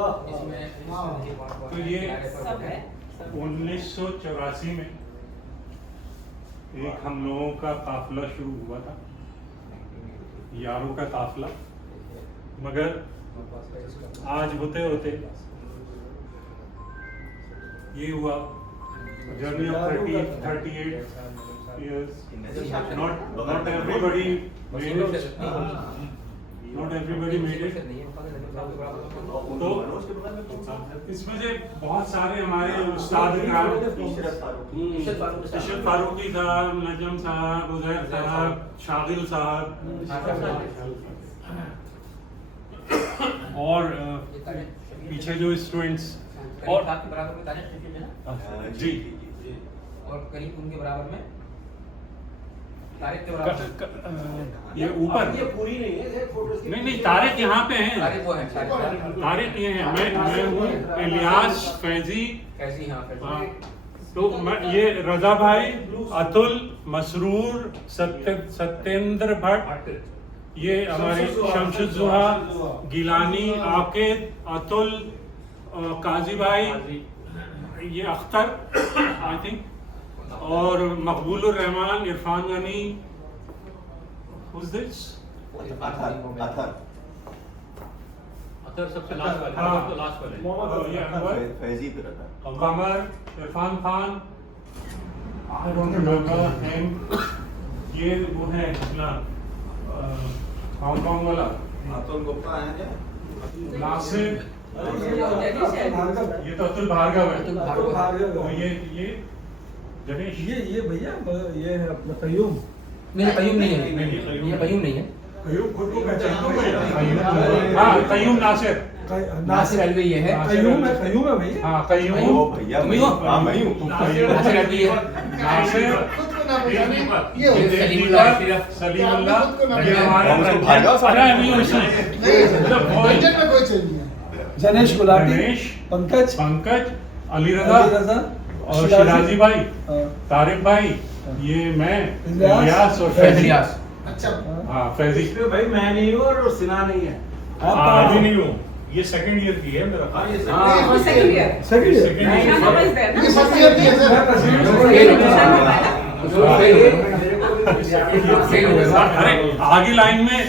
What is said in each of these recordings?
तो ये 1984 में एक हम लोगों का काफिला शुरू हुआ था, यारों का काफिला, मगर आज होते होते ये हुआ journey of 38 years. Not everybody made it. Not everybody made it. तो इसमें से बहुत सारे हमारे उस्ताद इकराम, इशरत फारूकी साहब, नजम साहब, उजैर साहब, शागिल साहब और पीछे जो स्टूडेंट्स और जी और करीब उनके बराबर में ये ऊपर ये पूरी नहीं है, नहीं तारिक यहाँ पे हैं, तारिक ये हैं, मैं हूँ इलियास फैजी, तो ये रजा भाई, अतुल, मसरूर, सत्येंद्र भट्ट, ये हमारे शमशुद्दोहा, गिलानी, आकिब, अतुल, काजी भाई, ये अख्तर आई थिंक, और मकबूलुर रहमान, इरफान गनी, who's this? अतर सबसे लास्ट वाले, सबसे लास्ट वाले। फैजी पे रखा। कमर, Irfan Khan, I don't remember him. ये वो है अपना हांगकांग वाला अतुल गुप्ता है क्या? नासिर, ये तो अतुल भार्गव है, तो ये गणेश, ये भैया ये है अपना कयूम। नहीं कयूम नहीं है, नहीं, ये कयूम नहीं है, कयूम खुद को पहचानता है। हाँ कयूम नासिर, नासिर अलवी ये है, कयूम है भैया। हाँ कयूम भैया तुम ही हो? हाँ मैं हूँ। नासिर अलवी है, नासिर, ये सलीमुल्लाह, सलीमुल्लाह, ये भार्गव हमारा साहब। अरे अभी उसमें जनेश गुलाटी, गणेश, पंकज, अली रजा और शिराजी भाई, हाँ। तारिक भाई, ये मैं, इलियास इलियास और फैजी। अच्छा हाँ फैजी, भाई मैं नहीं हूँ और सिना नहीं है। आप अभी नहीं हूँ, ये सेकंड ईयर की है मेरा। हाँ ये सेकंड ईयर। अरे आगे लाइन में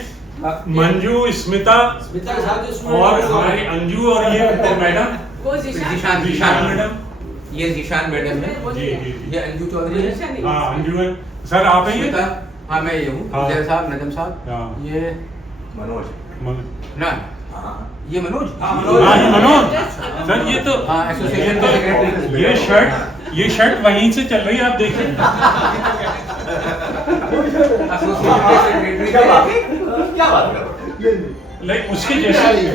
मंजू, स्मिता और हमारी अंजू और ये मैडम जीशान मैडम, ये जीशान मैडम है, जी जी जी, ये अंजू चौधरी है, हाँ अंजू है सर, आप हैं ये? हाँ मैं ये हूँ, हाँ। उजैर साहब, नजम साहब, हाँ। ये मनोज। ना ये मनोज, हाँ ये मनोज सर, ये तो हाँ एसोसिएशन के सेक्रेटरी। ये शर्ट वहीं से चल रही है, आप देखिए। क्या बात कर रहे हो? लाइक उसकी जैसी,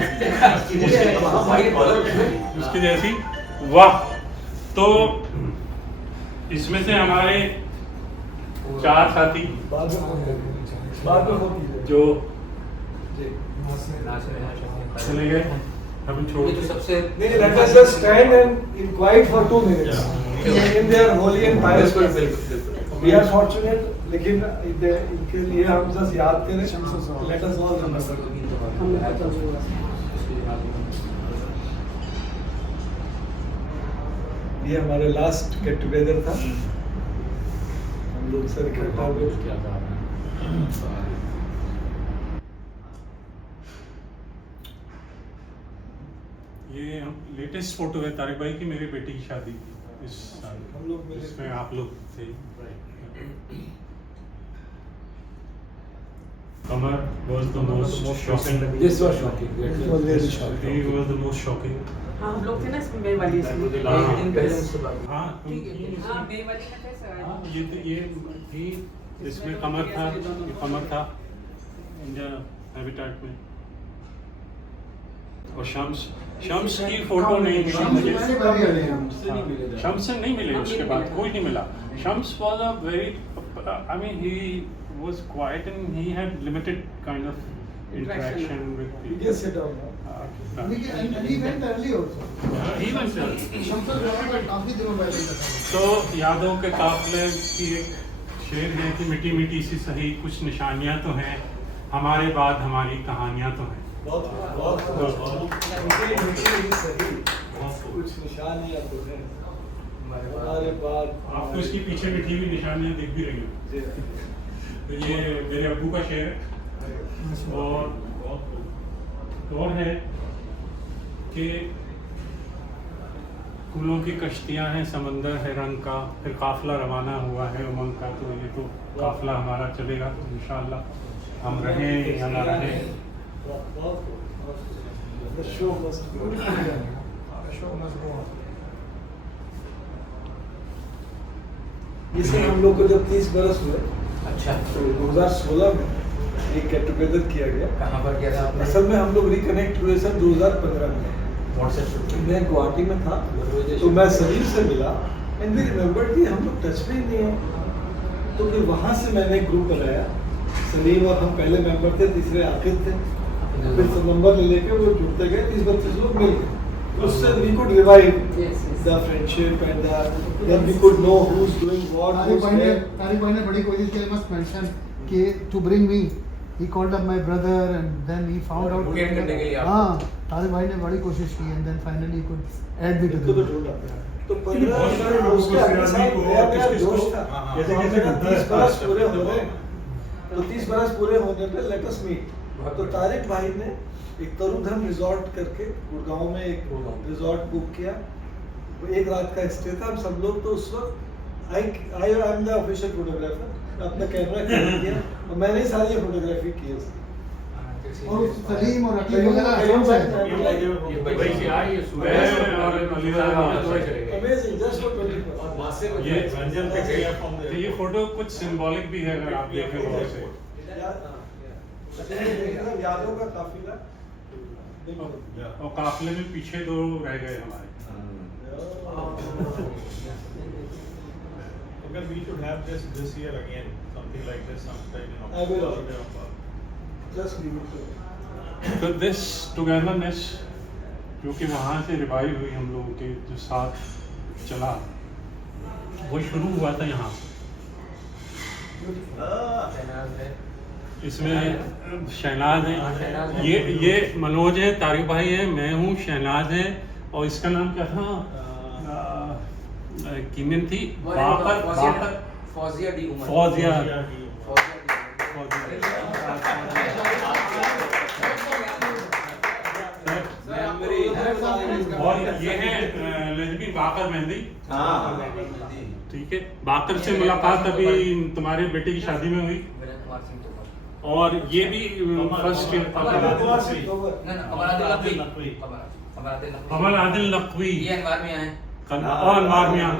उसकी जैसी, वाह। तो इसमें से हमारे 4 साथी जो चले गए, अभी छोड़ ये जो सबसे Let us just stand and quiet for 2 minutes in their holy and pious place. We are fortunate, लेकिन इनके लिए हम बस याद करें। Let us all remember. ये हमारे लास्ट गेट टुगेदर था, हम लोग सब इकट्ठा हुए। ये लेटेस्ट फोटो है तारिक भाई की, मेरी बेटी की शादी थी इस साल, हम लोग मिले इसमें आप लोग थे। Kamar was the most shocking. This was shocking. It was really shocking. He was the most shocking. हाँ हम लोग थे ना इसमें मेरी वाली इसमें। हाँ। एक दिन पहले मुझसे बात हुई। हाँ हाँ मेरी वाली में थे सर। हाँ, ये थी, इसमें कमर था, ये कमर था इंडिया हैबिटेट में, और शम्स की फोटो नहीं मिली मुझे, शम्स से नहीं मिले, उसके बाद कोई नहीं मिला। Shams was a very, I mean he was quiet and he had limited kind of interaction with You people. just sit down now. And he went early also. He went early. Shamshad काफी दिनों पहले ही था। तो यादों के काफिले की एक शेर है कि मिटी मिटी सी सही कुछ निशानियां तो हैं, हमारे बाद हमारी कहानियां तो हैं। कुछ निशान नहीं आपको है हमारे बाद आपको इसकी पीछे लिखी हुई निशानियां दिख भी रही हैं। तो ये मेरे अब्बू का शेर है। और है कि फूलों की कश्तियां हैं, समंदर है रंग का, फिर काफिला रवाना हुआ है उमंग का। तो ये तो काफिला हमारा चलेगा इंशाअल्लाह, हम रहें या ना रहें। The show must go on. The show must go on. ये सब हम लोग को जब 30 बरस हुए अच्छा, तो 2016 में एक गेट टुगेदर किया गया। कहाँ पर किया था आपने? असल में हम लोग रिकनेक्ट हुए सर 2015 में। व्हाट्सएप मैं गुवाहाटी में था तो मैं सलीम से मिला एंड वी रिमेम्बर्ड कि हम लोग टच में ही नहीं है। तो फिर वहाँ से मैंने एक ग्रुप बनाया, सलीम और हम पहले मेंबर थे, तीसरे आकिब थे। फिर सब नंबर ले लेके वो जुड़ते गए, 30-32 लोग मिल गए। उससे we could revive the friendship and then we could know who's doing what, who's where. Tariq भाई ने बड़ी कोशिश की, I must mention कि to bring me, he called up my brother and then he found out. Get करने के लिए आपको। हाँ, तारिक भाई ने बड़ी कोशिश की and then finally he could add me to इनको तो the ढूंढा। तो 15 दोस्त का अपने साथ नया जोश था। जैसे तो कैसे हमने 30 बरस पूरे हो रहे हैं, तो 30 बरस पूरे होने पे लेट अस मीट। तो तारिक भाई ने एक तरुधम रिजॉर्ट करके गुड़गांव में एक रिजॉर्ट बुक किया। वो एक रात का स्टे था। हम सब लोग तो उस वक्त I am the official photographer, अपना कैमरा कैरी किया और मैंने ही सारी फोटोग्राफी की उसकी। और सलीम और अकीब वगैरह हम से अमेजिंग जस्ट फॉर 24 ये फोटो कुछ सिंबॉलिक भी है अगर आप देखें गौर से। यादों का काफिला और काफिले में पीछे 2 रह गए हमारे। We should have this year again, something like this sometime in I will. October. Just leave it to तो दिस टुगेदरनेस जो कि वहाँ से रिवाइव हुई हम लोगों के जो साथ चला, वो शुरू हुआ था यहाँ। इसमें शहनाज है, ये मनोज है, तारिक भाई है, मैं हूँ, शहनाज है और इसका नाम क्या था? कीमिन थी फौजिया डी उमर। फौजिया। और ये है लेज़बी बाकर मेहंदी। ठीक है, बाकर से मुलाकात अभी तुम्हारे बेटे की शादी में हुई। और ये भी फर्स्ट कमल आदिल नकवी, ये अनवार में आए और अनवार मियां,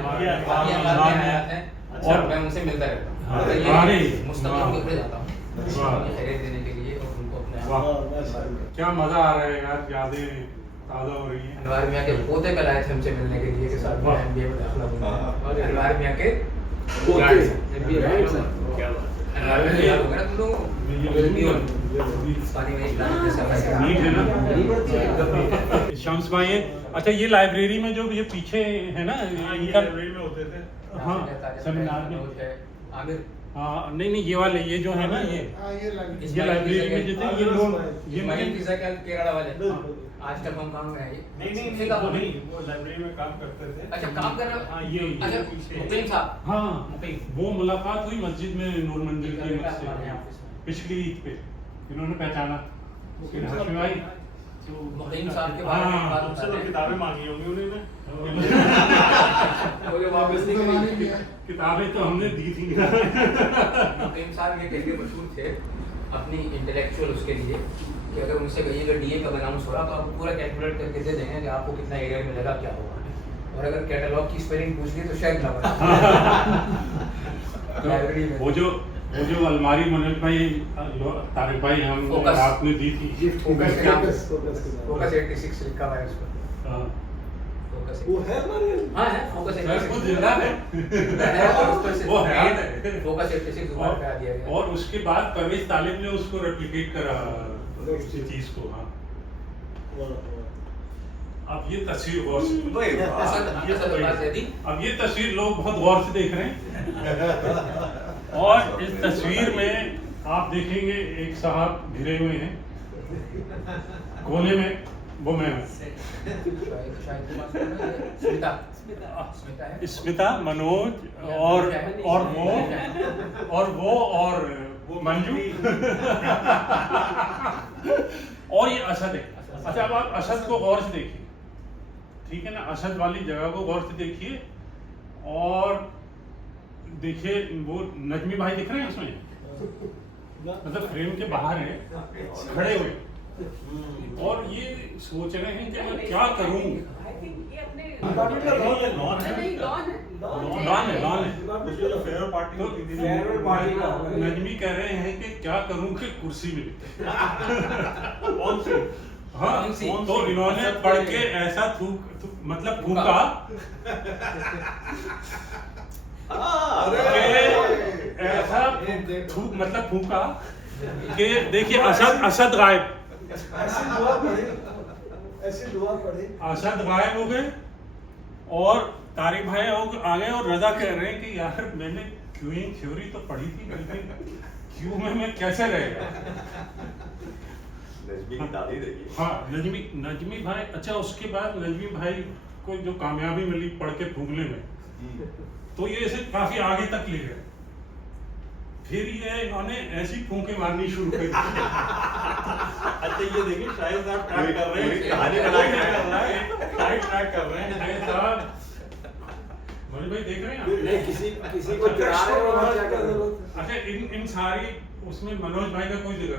और मैं उनसे मिलता रहता हूँ। मुस्तकिल के ऊपर जाता हूँ खैरियत देने के लिए और उनको अपने क्या मजा आ रहा है यार, यादें ताज़ा हो रही हैं। अनवार मियां के पोते कल आए थे हमसे मिलने के लिए के साथ में एमबीए में दाखिला हुआ और अनवार मियां के पोते एमबीए में अनवार मियां याद होगा ना तुम लोगों को? पानी में इस्लाम जैसा नीट है ना शम्स भाई है। अच्छा, ये लाइब्रेरी में जो ये पीछे है ना, इनका लाइब्रेरी में होते थे। हाँ सेमिनार में। आमिर हाँ नहीं ये वाले ये जो है ना ये लाइब्रेरी में जो थे ये लोग ये मरीन पिज़्ज़ा के केरला वाले आज तक हम काम में है ये नहीं वो लाइब्रेरी में काम करते थे। अच्छा, काम कर रहे हो? हाँ ये अच्छा, मुकीम साहब। हाँ मुकीम। वो मुलाकात हुई मस्जिद में नूर मंदिर की मुझसे पिछली ईद पे, इन्होंने पहचाना कि हाशिम भाई मुकीम साहब के बारे में बात हमसे तो किताबें मांगी होंगी उन्होंने। बोले वापस नहीं करेंगे। किताबें तो हमने दी थी। मुकीम साहब ये कहते मशहूर थे अपनी इंटेलेक्चुअल उसके लिए कि अगर उनसे कहिएगा डीए का बनाम सोड़ा तो आपको पूरा कैलकुलेट करके दे देंगे कि आपको कितना एरिया मिलेगा क्या होगा, और अगर कैटलॉग की स्पेलिंग पूछ ली तो शायद ना बना। वो जो अलमारी मनोज भाई तारिक भाई हम आपने दी थी। फोकस 86 लिखा हुआ है उस पर। वो है हमारे हाँ है फोकस 86 जिंदा है। वो है फोकस 86 दोबारा करा दिया गया और उसके बाद परवेज तालिब ने उसको रेप्लिकेट करा उस चीज को। हाँ अब ये तस्वीर गौर से अब ये तस्वीर लोग बहुत गौर से देख रहे हैं और इस तस्वीर में आप देखेंगे एक साहब घिरे हुए हैं कोने में वो मैं हूँ। स्मिता स्मिता है स्मिता, मनोज और वो और मंजू और ये असद है। अच्छा, अब आप असद को गौर से देखिए, ठीक है ना, असद वाली जगह को गौर से देखिए और देखिए वो नजमी भाई दिख रहे हैं उसमें, मतलब फ्रेम के बाहर है खड़े हुए और ये सोच रहे हैं कि मैं क्या करूं। I think ये अपने डिपार्टमेंट का लॉन है, लॉन है। नहीं लॉन है लॉन है। उसके तो फेयरवेल पार्टी होती थी। फेयरवेल पार्टी का नजमी कह रहे हैं कि क्या करूं कि कुर्सी मिले। कौन सी? हाँ, तो इन्होंने पढ़ के ऐसा मतलब फूका ऐसा मतलब फूका कि देखिए असद गायब, ऐसी दुआ पढ़े असद गायब हो गए और तारिक भाई आ गए और रजा कह रहे हैं कि यार मैंने क्यूइंग थ्योरी तो पढ़ी थी लेकिन क्यू में मैं कैसे रहेगा। नजमी की दादी देखिए। हाँ, नजमी भाई। अच्छा, उसके बाद नजमी भाई को जो कामयाबी मिली पढ़ के फूकने में, तो ये इसे काफी आगे तक ले गए। फिर ये इन्होंने ऐसी फूंके मारनी शुरू कर दी। अच्छा, ये देखिए शायद साहब ट्रैक कर रहे हैं, कहानी बना के ट्रैक कर रहे हैं। साहब मनोज भाई देख रहे हैं आप? नहीं, किसी को गिरा रहे हो और क्या कर रहे हो? अच्छा, इन सारी उसमें मनोज भाई का कोई जिक्र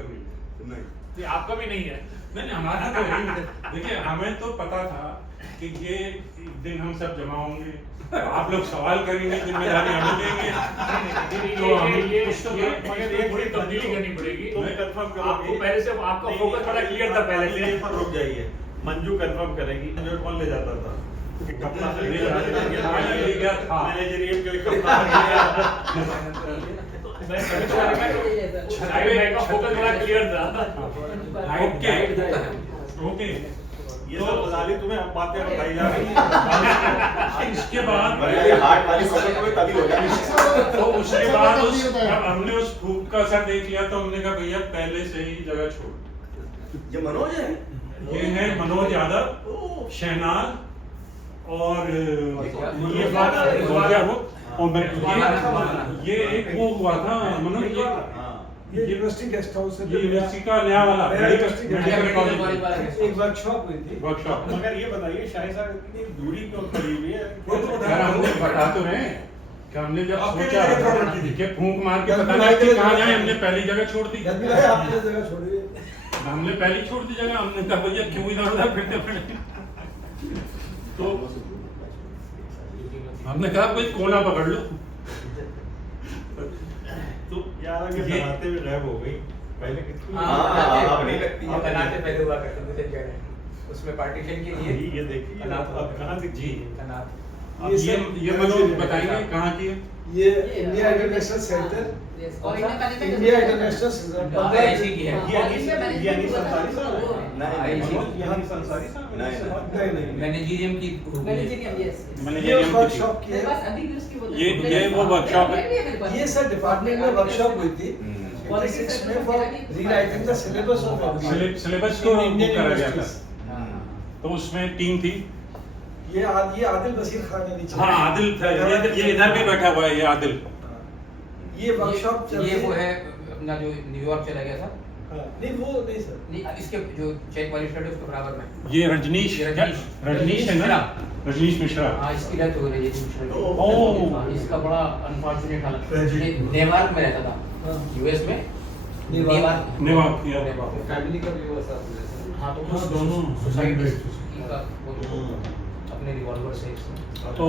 नहीं। ये आपका भी नहीं है। नहीं, हमारा तो नहीं। देखिए, हमें तो पता था कि ये दिन हम सब जमा होंगे, आप लोग सवाल करेंगे, जिम्मेदारी हमें देंगे। तो हम ये कुछ तो थोड़ी तब्दीली करनी पड़ेगी। तो कंफर्म करो आपको पहले से आपका फोकस थोड़ा क्लियर था पहले से। पर रुक जाइए, मंजू कंफर्म करेगी। जो कौन ले जाता था कपड़ा से ले जाते थे, मैनेजरियल के लिए कपड़ा मैं समीक्षा का फोकस थोड़ा क्लियर था। ओके। ये सब बजाली तुम्हें अब बातें बताई जा रही हैं। इसके बाद हार्ट वाली प्रॉब्लम में तभी हो जाएगी। तो उसके बाद जब हमने उस फूक का असर देख लिया तो हमने कहा भैया पहले से ही जगह छोड़। ये मनोज है। ये है मनोज यादव, शहनाज और ये बात हो गया वो। और मैं ये एक वो हुआ था मनोज, ये यूनिवर्सिटी गेस्ट हाउस है, ये यूनिवर्सिटी का नया वाला मेडिकल कॉलेज एक वर्कशॉप हुई थी। वर्कशॉप। मगर ये बताइए शायद साहब इतनी दूरी क्यों खड़ी हुई है? यार हमने बता तो रहे हैं कि हमने जब आपने सोचा जगह छोड़ दी थी। कि फूंक मार के पता नहीं कि कहाँ जाए, हमने पहली जगह छोड़ दी। नजमी भाई आपने जगह छोड़ी है। हमने पहली छोड़ दी जगह, हमने कहा भैया क्यों इधर उधर फिरते फिरते। तो हमने कहा कोई कोना पकड़ लो। तो यार आगे ये- बनाते हुए गायब हो गई। पहले कितनी हाँ, अब नहीं लगती है। बनाते पहले हुआ करते थे कह रहे हैं। उसमें पार्टीशन के लिए ये देखिए अब कहाँ से जी। अनाथ। अब ये मनोज बताएंगे कहाँ की है? ये India international centre, India international centre IIC की है। ये नहीं संसारी साहब है? नहीं, यहाँ नहीं संसारी साहब है? नहीं, नहीं। मैनेजरियम की ये उस वर्कशॉप की है। ये वो वर्कशॉप है। ये सर डिपार्टमेंट में वर्कशॉप हुई थी पॉलिटिक्स में for rewriting the syllabus of syllabus को बुक करा गया था, तो उसमें टीम थी। ये आदिल बशीर खान है नीचे। हाँ, आदिल था, ये इधर भी बैठा हुआ है, ये आदिल। ये वर्कशॉप चल ये रही वो है अपना जो न्यूयॉर्क चला गया था। हाँ, नहीं वो नहीं सर। नहीं, इसके जो चेक क्वालिफाइड है उसके बराबर में। ये रजनीश है ना, रजनीश मिश्रा। हाँ, इसकी डेथ हो गई है मिश्रा की। ओह। हाँ, इसका बड़ा अनफॉर्चुनेट हालत। Tragic। ये नेवार्क में रहता था, यूएस में। नेवार्क। नेवार्क, या। फैमिली का भी हुआ साथ में। हाँ, तो हाँ, दोनों सुसाइड suicide का वो अपने रिवॉल्वर से तो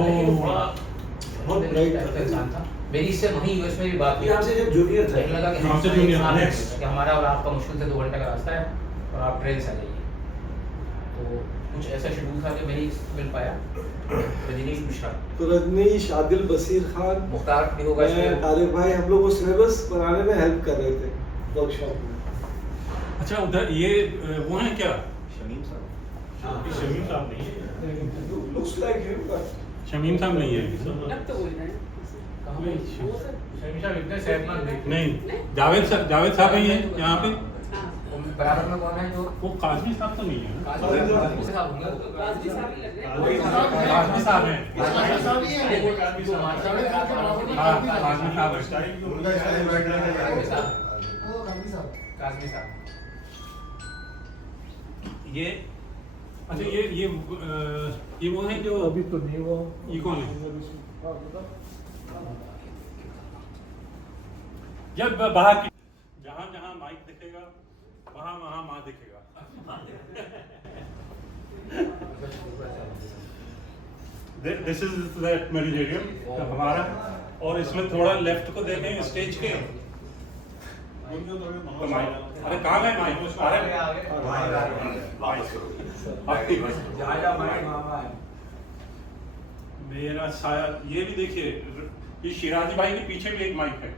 बहुत अच्छा इंसान था। मेरी इससे वहीं यूएस में भी बात हुई। ये आपसे जब जूनियर था। मुझे लगा कि आपसे junior था, हाँ, yes। कि हमारा और आपका मुश्किल से 2 घंटे का रास्ता है और आप ट्रेन से आ जाइए। तो कुछ ऐसा शेड्यूल था जो मैं नहीं मिल पाया। रजनीश मिश्रा, तो रजनीश, आदिल बशीर खान, मुख्तार भी होगा मैं, तारिक भाई, हम लोग वो सिलेबस बनाने में हेल्प कर रहे थे वर्कशॉप में। अच्छा, उधर ये वो है क्या? शमीम साहब। शमीम साहब नहीं है। Looks like him but Shamim साहब नहीं है। लग तो वही रहे हैं। कहाँ नहीं, वो सर शमीशा इतने सेहतमंद नहीं थे। नहीं, जावेद साहब ही हैं यहाँ पे। हाँ। बराबर में कौन है जो वो काजमी साहब तो नहीं है ना? काजमी साहब होंगे वो तो। काजमी साहब ही लग रहे हैं। काजमी साहब हैं। साहब ही है। हाँ, काजमी साहब हैं। उनका स्टाइल बैठने का काजमी साहब वो काफी साहब। काजमी साहब ये अच्छा ये वो है जो अभी तो नहीं वो ये कौन है? जब बाहर की जहाँ जहाँ माइक दिखेगा वहाँ वहाँ माँ दिखेगा। दिस इज दैट मैनेजरियम हमारा, और इसमें थोड़ा लेफ्ट को देखें स्टेज के तो माइक, अरे कहाँ गए माइक? अरे मेरा शायद ये भी देखिए, ये शिराजी भाई के पीछे भी एक माइक है।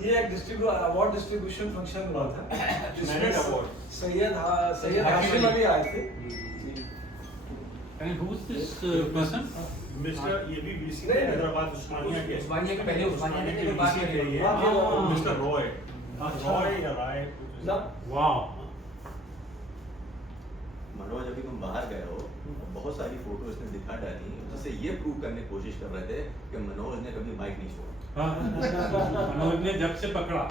ये एक अवार्ड डिस्ट्रीब्यूशन फंक्शन हुआ था Merit award. सैयद हाशिम अली आए थे। And who's this person? Mister ये भी बीसी नहीं, हैदराबाद उस्मानिया के उस्मानिया के पहले उस्मानिया के बाद BC के में ये हाँ। मिस्टर रॉय या राय Wow. मनोज अभी तुम बाहर गए हो, बहुत सारी फोटो इसने दिखा डाली जिससे ये प्रूव करने की कोशिश कर रहे थे कि मनोज ने कभी माइक नहीं छोड़ा। मनोज ने जब से पकड़ा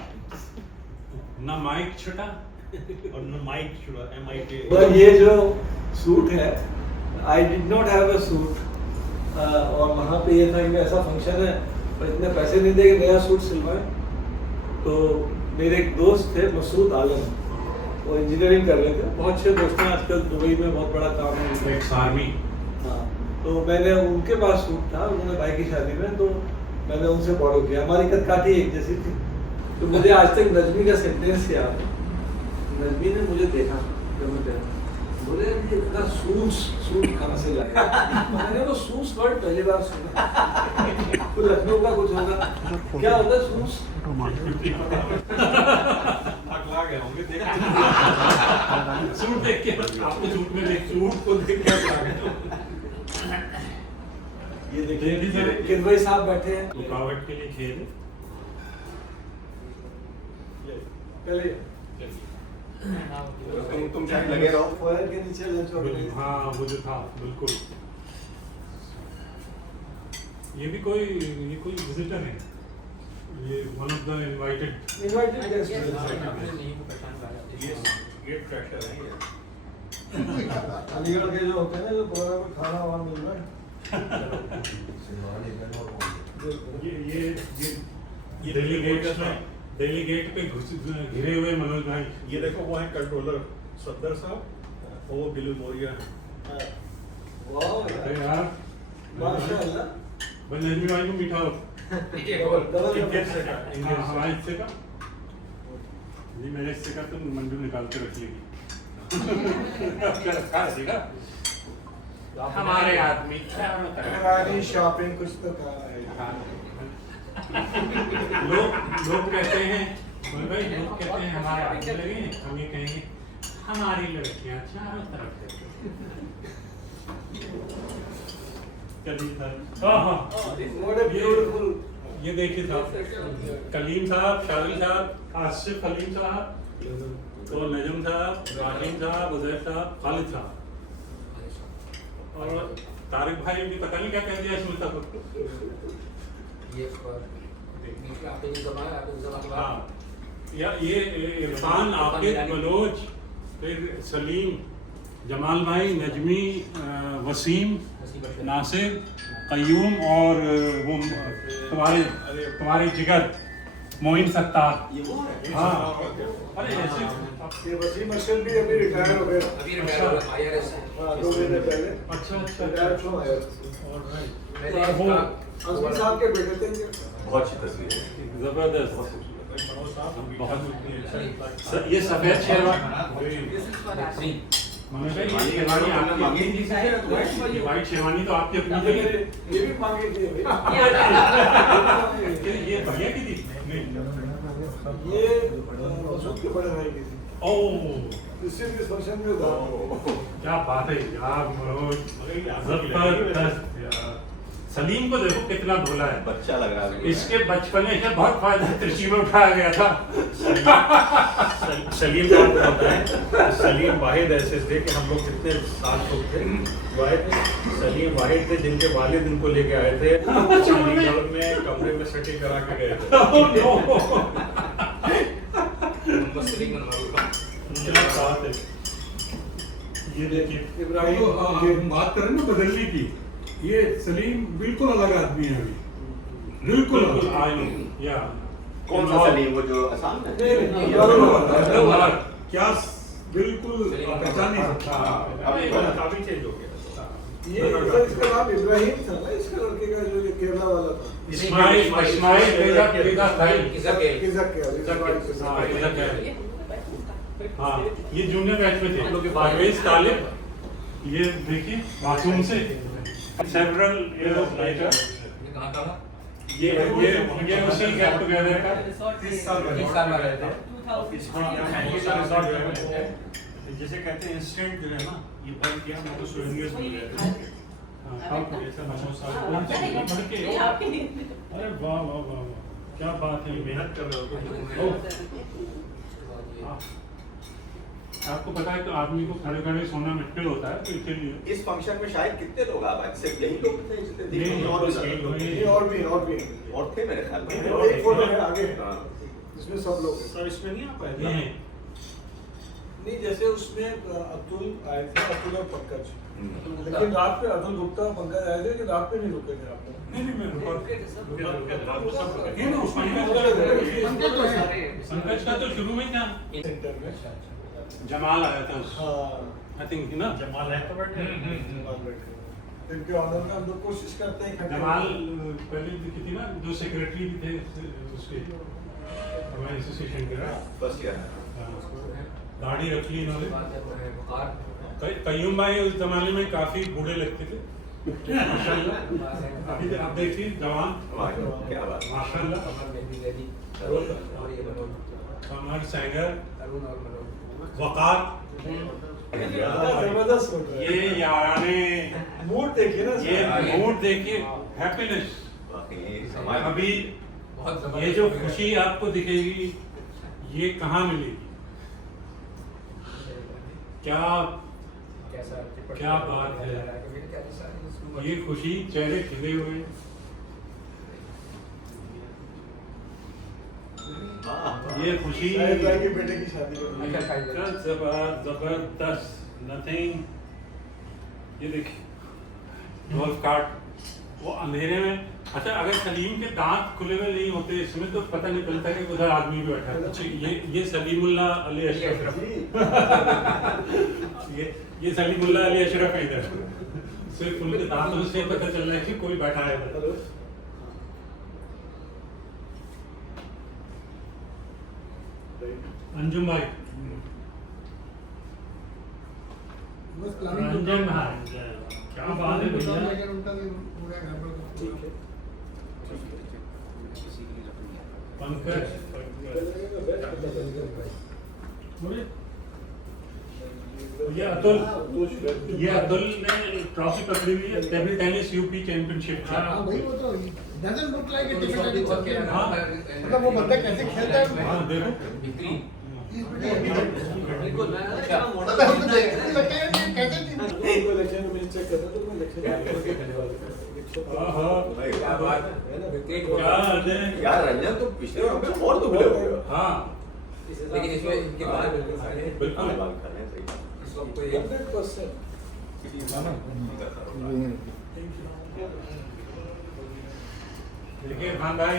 ना माइक छुटा और न माइक छुड़ा MIK। पर ये जो सूट है, I did not have a suit, और वहाँ पे ये था कि ऐसा फंक्शन है पर इतने पैसे नहीं दे के नया सूट सिलवाए। तो मेरे एक दोस्त थे मसूद आलम, वो इंजीनियरिंग कर रहे थे, बहुत अच्छे दोस्त हैं, आजकल दुबई में बहुत बड़ा काम है उनका। Ex army. हाँ, तो मैंने उनके पास सूट था, उन्होंने भाई की शादी में, तो मैंने उनसे बोरो किया। हमारी कदकाठी एक जैसी थी। तो मुझे आज तक नजमी का सेंटेंस याद है। नजमी ने मुझे देखा जब मैं गया, बोले ये इतना सूट कहाँ से लाया? मैंने वो सूस वर्ड पहली बार सुना। तो लखनऊ का कुछ होगा, क्या होता है सूस? अगला गए होंगे देख सूट देख के आपने सूट में देख सूट को देख के आ गए। ये देखिए किन भाई साहब बैठे हैं। रुकावट के लिए खेल। पहले तुम शायद लगे रहो। फोयर के नीचे लंच हो गई। हाँ वो जो था बिल्कुल। ये कोई विजिटर है, ये one of the invited. Invited guest नहीं को पहचान पा रहा ये गेट क्रैशर है ये। अलीगढ़ के जो होते हैं ना, जो प्रोग्राम में खाना वाना मिल रहा है। ये दिल्ली गेट पे घिरे हुए मनोज भाई। ये देखो वो है कंट्रोलर सद्दर साहब, और वो बिलू मोरिया है। वाह अरे यार, यार माशाल्लाह। भाई नजमी भाई को मीठा डबल हिस्से का। हमारे हिस्से का जी, मेरे हिस्से का तो मंडू निकाल के रख लेगी। क्या रखा है ठीक है? हमारे आदमी पुरानी शॉपिंग कुछ तो कर रहे हैं। लोग कहते हैं भाई, लोग कहते हैं हमारे आदमी लगे, हम ये कहेंगे हमारी लड़कियां चारों तरफ से। चलिए सर। हाँ What a beautiful। ये देखिए साहब, कलीम साहब, शादी साहब, आसिफ हलीम साहब, तो नजम साहब, राहीम साहब, उजैर साहब, खालिद साहब, और तारिक भाई भी पता नहीं क्या कह दिया इसमें तक। ये आपके जो जमा है आपके जमा के हाँ, बाद या ये इरफान, आकिब, मनोज, फिर सलीम, जमाल भाई, नजमी, वसीम, नासिर, कयूम, और वो तुम्हारे जिगर मोइन सत्तार। ये वो है। हाँ, अरे ऐसे ये वसीम अशरफ भी अभी रिटायर हो गए। अभी रिटायर हो गए IRS से। हाँ, 2 महीने पहले अच्छा रिटायर क्यों आए? मैंने वो आजमी साहब के बेटे थे क्या? बहुत अच्छी तस्वीर है। जबरदस्त। मनोज साहब बहुत ये सफेद शेरवानी, मनोज भाई, ये शेरवानी आपकी मांगी थी किसी ने तो ये वाइट शेरवानी तो आपकी अपनी जगह। ये भी मांगे थे भाई। ये बढ़िया की थी। ये मसूद के बड़े भाई की थी। ओह इसी के फंक्शन में था। क्या बात है यार मनोज, जबरदस्त यार। सलीम को देखो कितना भोला है, बच्चा लग रहा है इसके बचपने से बहुत फायदा त्रिची में उठाया गया था। सलीम का आपको पता है, सलीम वाहिद ऐसे थे कि हम लोग कितने साल लोग थे, सलीम वाहिद थे जिनके वालिद इनको लेके आए थे चंडीगढ़ में, कमरे में सेटिंग करा के गए थे। बस सलीम मनवाऊंगा। क्या बात है। ये देखिए इब्राहिम तो हम बात करें ना बदलने की, ये सलीम बिल्कुल अलग आदमी है अभी, बिल्कुल अलग। आई नो या कौन सा सलीम, वो जो आसाम में क्या बिल्कुल पहचान नहीं सकता। काफी चेंज हो गया। ये इसका नाम इब्राहिम था ना, इसका लड़के का जो ये केरला वाला था, इस्माइल पैदा हाँ, ये जूनियर बैच में थे। परवेज तालिब, ये देखिए मासूम से सेवरल इयर्स लेटर, ये कहाँ का था? ये उसी गेट टुगेदर का 30 साल किस साल में रहे थे? जैसे कहते हैं इंस्टेंट जो है ना, ये बन गया, हमको सोवेनियर्स मिल गए थे। अरे वाह वाह वाह वाह, क्या बात है, मेहनत कर रहे हो। आपको पता है तो आदमी को खड़े खड़े सोना मुश्किल होता है, तो इसीलिए इस फंक्शन में शायद कितने लोग आ पाए, सिर्फ यही लोग थे जितने दिख रहे हैं, और भी नहीं, लोग ये और भी और थे मेरे ख्याल में। एक फोटो है आगे, हाँ। इसमें सब लोग हैं। सर इसमें नहीं आ पाए ये हैं। नहीं, जैसे उसमें अतुल आए थे, अतुल और पंकज, हम्म। लेकिन रात में अतुल गुप्ता और पंकज आए थे, कि रात में नहीं रुके थे आप लोग। नहीं नहीं, मैं ये ना पंकज तो है। पंकज का तो शुरू में ही था, सेंटर में जमाल आया था उस हाँ, आई थिंक ना जमाल है तो बैठे। इनके ऑनर में हम लोग कोशिश करते हैं इकट्ठे जमाल पहले दिखी थी ना, जो सेक्रेटरी भी थे उसके हमारे एसोसिएशन के ना, फर्स्ट ईयर दाढ़ी रख ली इन्होंने। बुखार कयूम भाई उस जमाने में काफी बूढ़े लगते थे माशाल्लाह। अभी आप देखिए जवान, क्या बात। माशाल्लाह। कमर मेहंदी रेडी और ये मनोज, कमर सैंगर, अरुण और मनोज। वकार, जबरदस्त फोटो है। ये याराने मूड देखिए ना, ये मूड देखिए, हैप्पीनेस। बाकी समाज अभी बहुत ये जो खुशी आपको दिखेगी ये कहाँ मिलेगी? क्या क्या बात है, ये खुशी, चेहरे खिले हुए, ये खुशी शायद भाई के बेटे की शादी में। जबरदस्त, नथिंग। ये देखिए गोल्फ कार्ट, वो अंधेरे में। अच्छा, अगर सलीम के दांत खुले हुए नहीं होते इसमें तो पता नहीं चलता कि उधर आदमी भी बैठा है। अच्छा, ये सलीमुल्ला अली अशरफ, ये सलीमुल्ला अली अशरफ है इधर। सिर्फ उनके दांतों से पता चल रहा है कि कोई बैठा है इधर। अंजुम भाई, बस प्लानिंग रंजन भाई, क्या बात है भैया। लेकिन उनका भी पूरा गड़बड़ कर दिया। ठीक है। पंकज, ये अतुल ने ट्रॉफी पकड़ी हुई है, टेबल टेनिस यूपी चैंपियनशिप। हाँ भाई, वो तो doesn't look like a typical champion. हाँ। मतलब वो बंदा कैसे खेलता है। हाँ देखो, He's pretty athletic. बिल्कुल मतलब उसको देखने में लगता है कि कैसे थी। उनको इलेक्शन में चेक करता तो मैं इलेक्शन आहा, भाई, क्या बात है ना, क्या है? यार रंजन तो पिछले बार में और दुबले हो गए। हाँ लेकिन इसमें इनके बाल बिल्कुल सारे हैं। बिल्कुल। बाल कर रहे हैं, सही। इस वक्त कोई 100%। देखिए खान भाई,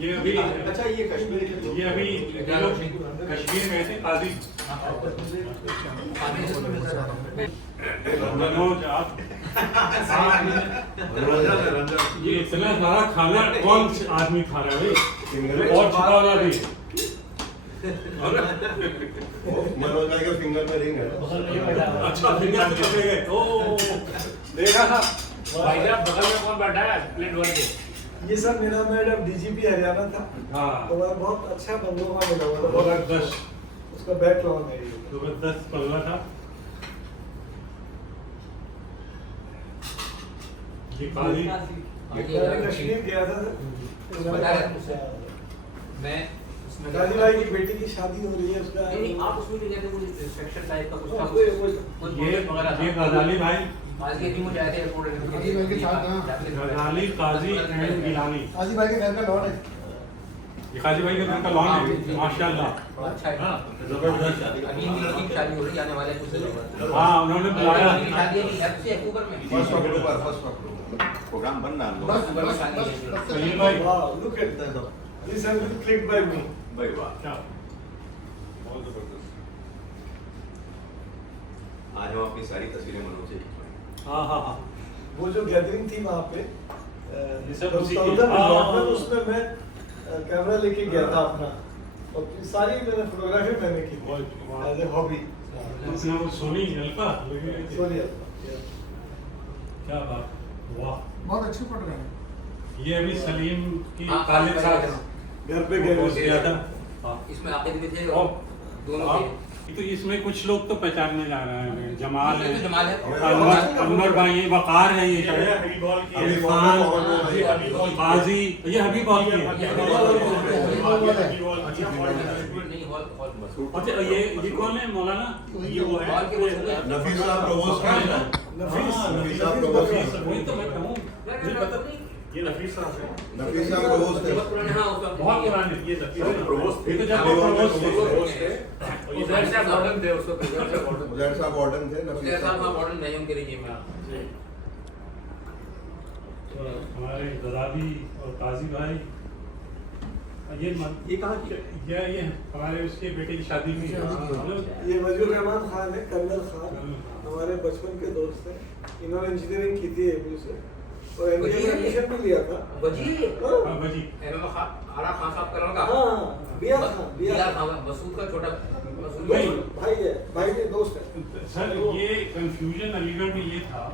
ये अभी अच्छा, ये कश्मीर ये अभी ये लोग कश्मीर गए थे काजी। मनोज, आप ये इतना सारा खाना कौन आदमी खा रहा है भाई? और छुपा हुआ भी मनोज भाई के फिंगर में रिंग है। अच्छा, फिंगर से चले गए। ओ देखा था भाई साहब बगल में कौन बैठा है प्लेट वन के? ये सब मेरा मैडम डीजीपी हरियाणा था, हाँ, तो वह बहुत अच्छा बंदों का मिला हुआ था, बहुत जबरदस्त उसका बैकग्राउंड है ये। जबरदस्त पल्ला था। ये काजी मैं कश्मीर गया था सर। बता रहे थे मुझसे। मैं उसमें गाजी भाई की बेटी की शादी हो रही है उसका। नहीं आप उसमें भी गए थे, कुछ इंस्पेक्शन टाइप का कुछ था, कुछ ये गजाली भाई, आज के भी मुझे आए थे एयरपोर्ट गाजी भाई के साथ, हाँ। गजाली काजी एंड गिलानी। काजी भाई के घर का लॉन है। ये काजी भाई के घर का लॉन है माशाल्लाह। अच्छा है। हाँ जबरदस्त। अभी इनकी लड़की की शादी हो रही है आने वाले कुछ दिनों में। हाँ उन्होंने बुलाया। इनकी शादी अभी है अक्टूबर में। फर्स्ट अक्टूबर प्रोग्राम बन रहा है हम लोग। अक्टूबर में शादी है। सलीम भाई वाह, look at that. This has been clicked by me. भाई वाह, क्या बहुत जबरदस्त। आज हम अपनी सारी तस्वीरें मनोज से हाँ हाँ हाँ वो जो गैदरिंग थी वहाँ पे ये सब उसी की। सऊदन हाँ, रिजॉर्ट में, हाँ। उसमें मैं कैमरा लेके गया था अपना, और सारी मैंने फोटोग्राफी मैंने की वाह। As a hobby. उसने वो सोनी अल्फा सोनिया क्या बात, वाह। बहुत अच्छी फोटोग्राफ है। ये अभी सलीम की हाँ, खालिद साहब घर पे गए पोस्ट हुए किया था। हाँ, इसमें आके भी थे और दोनों हाँ, के। तो इसमें कुछ लोग तो पहचानने जा रहे हैं, जमाल है, ये तो जमाल है। अनवर भाई है, वकार है, ये शायद हबीबॉल की अली खान, बाजी, ये हबीबॉल की है। नहीं हॉल हॉल बस। अच्छा ये कौन है मौलाना? ये वो है हॉल के बोल रहे हैं। नफीस साहब प्रवोस्ट का है। नफीस नफीस साहब नफीस प्रवोस्ट बकरा। वही तो मैं कहूँ, मुझे पता ये नफीस साहब है। नफीस साहब प्रवोस्ट है। बहुत पुराने, हाँ, उसका बहुत पुराने। ये नफीस साहब प्रवोस्ट ये तो जब हबीबॉल में प्रवोस्ट थे। प्रवोस्ट है। ये उजैर साहब मॉडर्न थे, उसको उजैर साहब मॉडर्न। उजैर साहब वार्डन थे। उजैर नफीस साहब साहब मॉडर्न नहीं उनके लिए में। हमारे गजाली और काजी भाई, ये कहाँ की? ये हमारे उसके बेटे की शादी में ये वजीर रहमान खान है, कर्नल खान, हमारे बचपन के दोस्त हैं। इन्होंने इंजीनियरिंग की थी एबी से और एमबीए में एडमिशन भी लिया था। वजीर हाँ भाजी। आरा खान साहब का लड़का। हाँ, बियार खान, बियार खान, मसूद का छोटा मसूद नहीं। भाई है, भाई के दोस्त है। सर ये कंफ्यूजन अलीगढ़ में ये था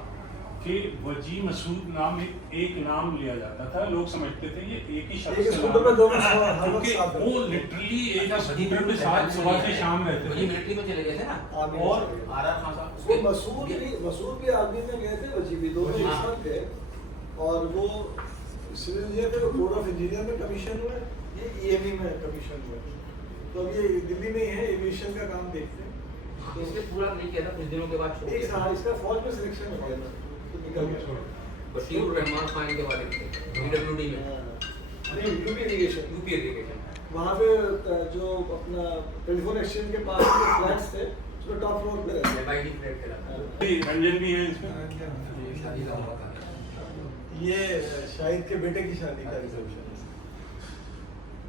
कि वजी मसूद नाम एक नाम लिया जाता था, लोग समझते थे ये एक ही शख्स एक का स्कूटर नाम में है। दोनों हर वक्त क्योंकि साथ वो रहते थे। लिटरली एक स्कूटर में साथ सुबह से शाम रहते वही थे। मिलिट्री में चले गए थे ना। आर्मी और में से। आरा खान साहब वो मसूद भी आर्मी में गए थे, वजी भी, दोनों वजी। एक साथ थे। और वो सिविल इंजीनियर थे, वो बोर्ड ऑफ इंजीनियर में कमीशन हुए, ये ईएमई में कमीशन हुए। तो अब ये दिल्ली में ही है, एविएशन का काम देखते हैं। इसलिए पूरा नहीं किया था, कुछ दिनों के बाद छोड़ एक दिया। साल इसका फौज में सिलेक्शन हो गया था, तो निकल गया। बशीर रहमान खान के वाले थे पीडब्ल्यूडी में, नहीं, यूपी इरिगेशन। UP education. वहाँ पे जो अपना टेलीफोन एक्सचेंज के पास जो फ्लैट्स थे, उसमें टॉप फ्लोर पे रहते एमआईटी फ्लैट के लगा। रंजन भी है इसमें। ये शादी का हुआ था। हैं। ये शाहिद के बेटे की शादी का रिसेप्शन है।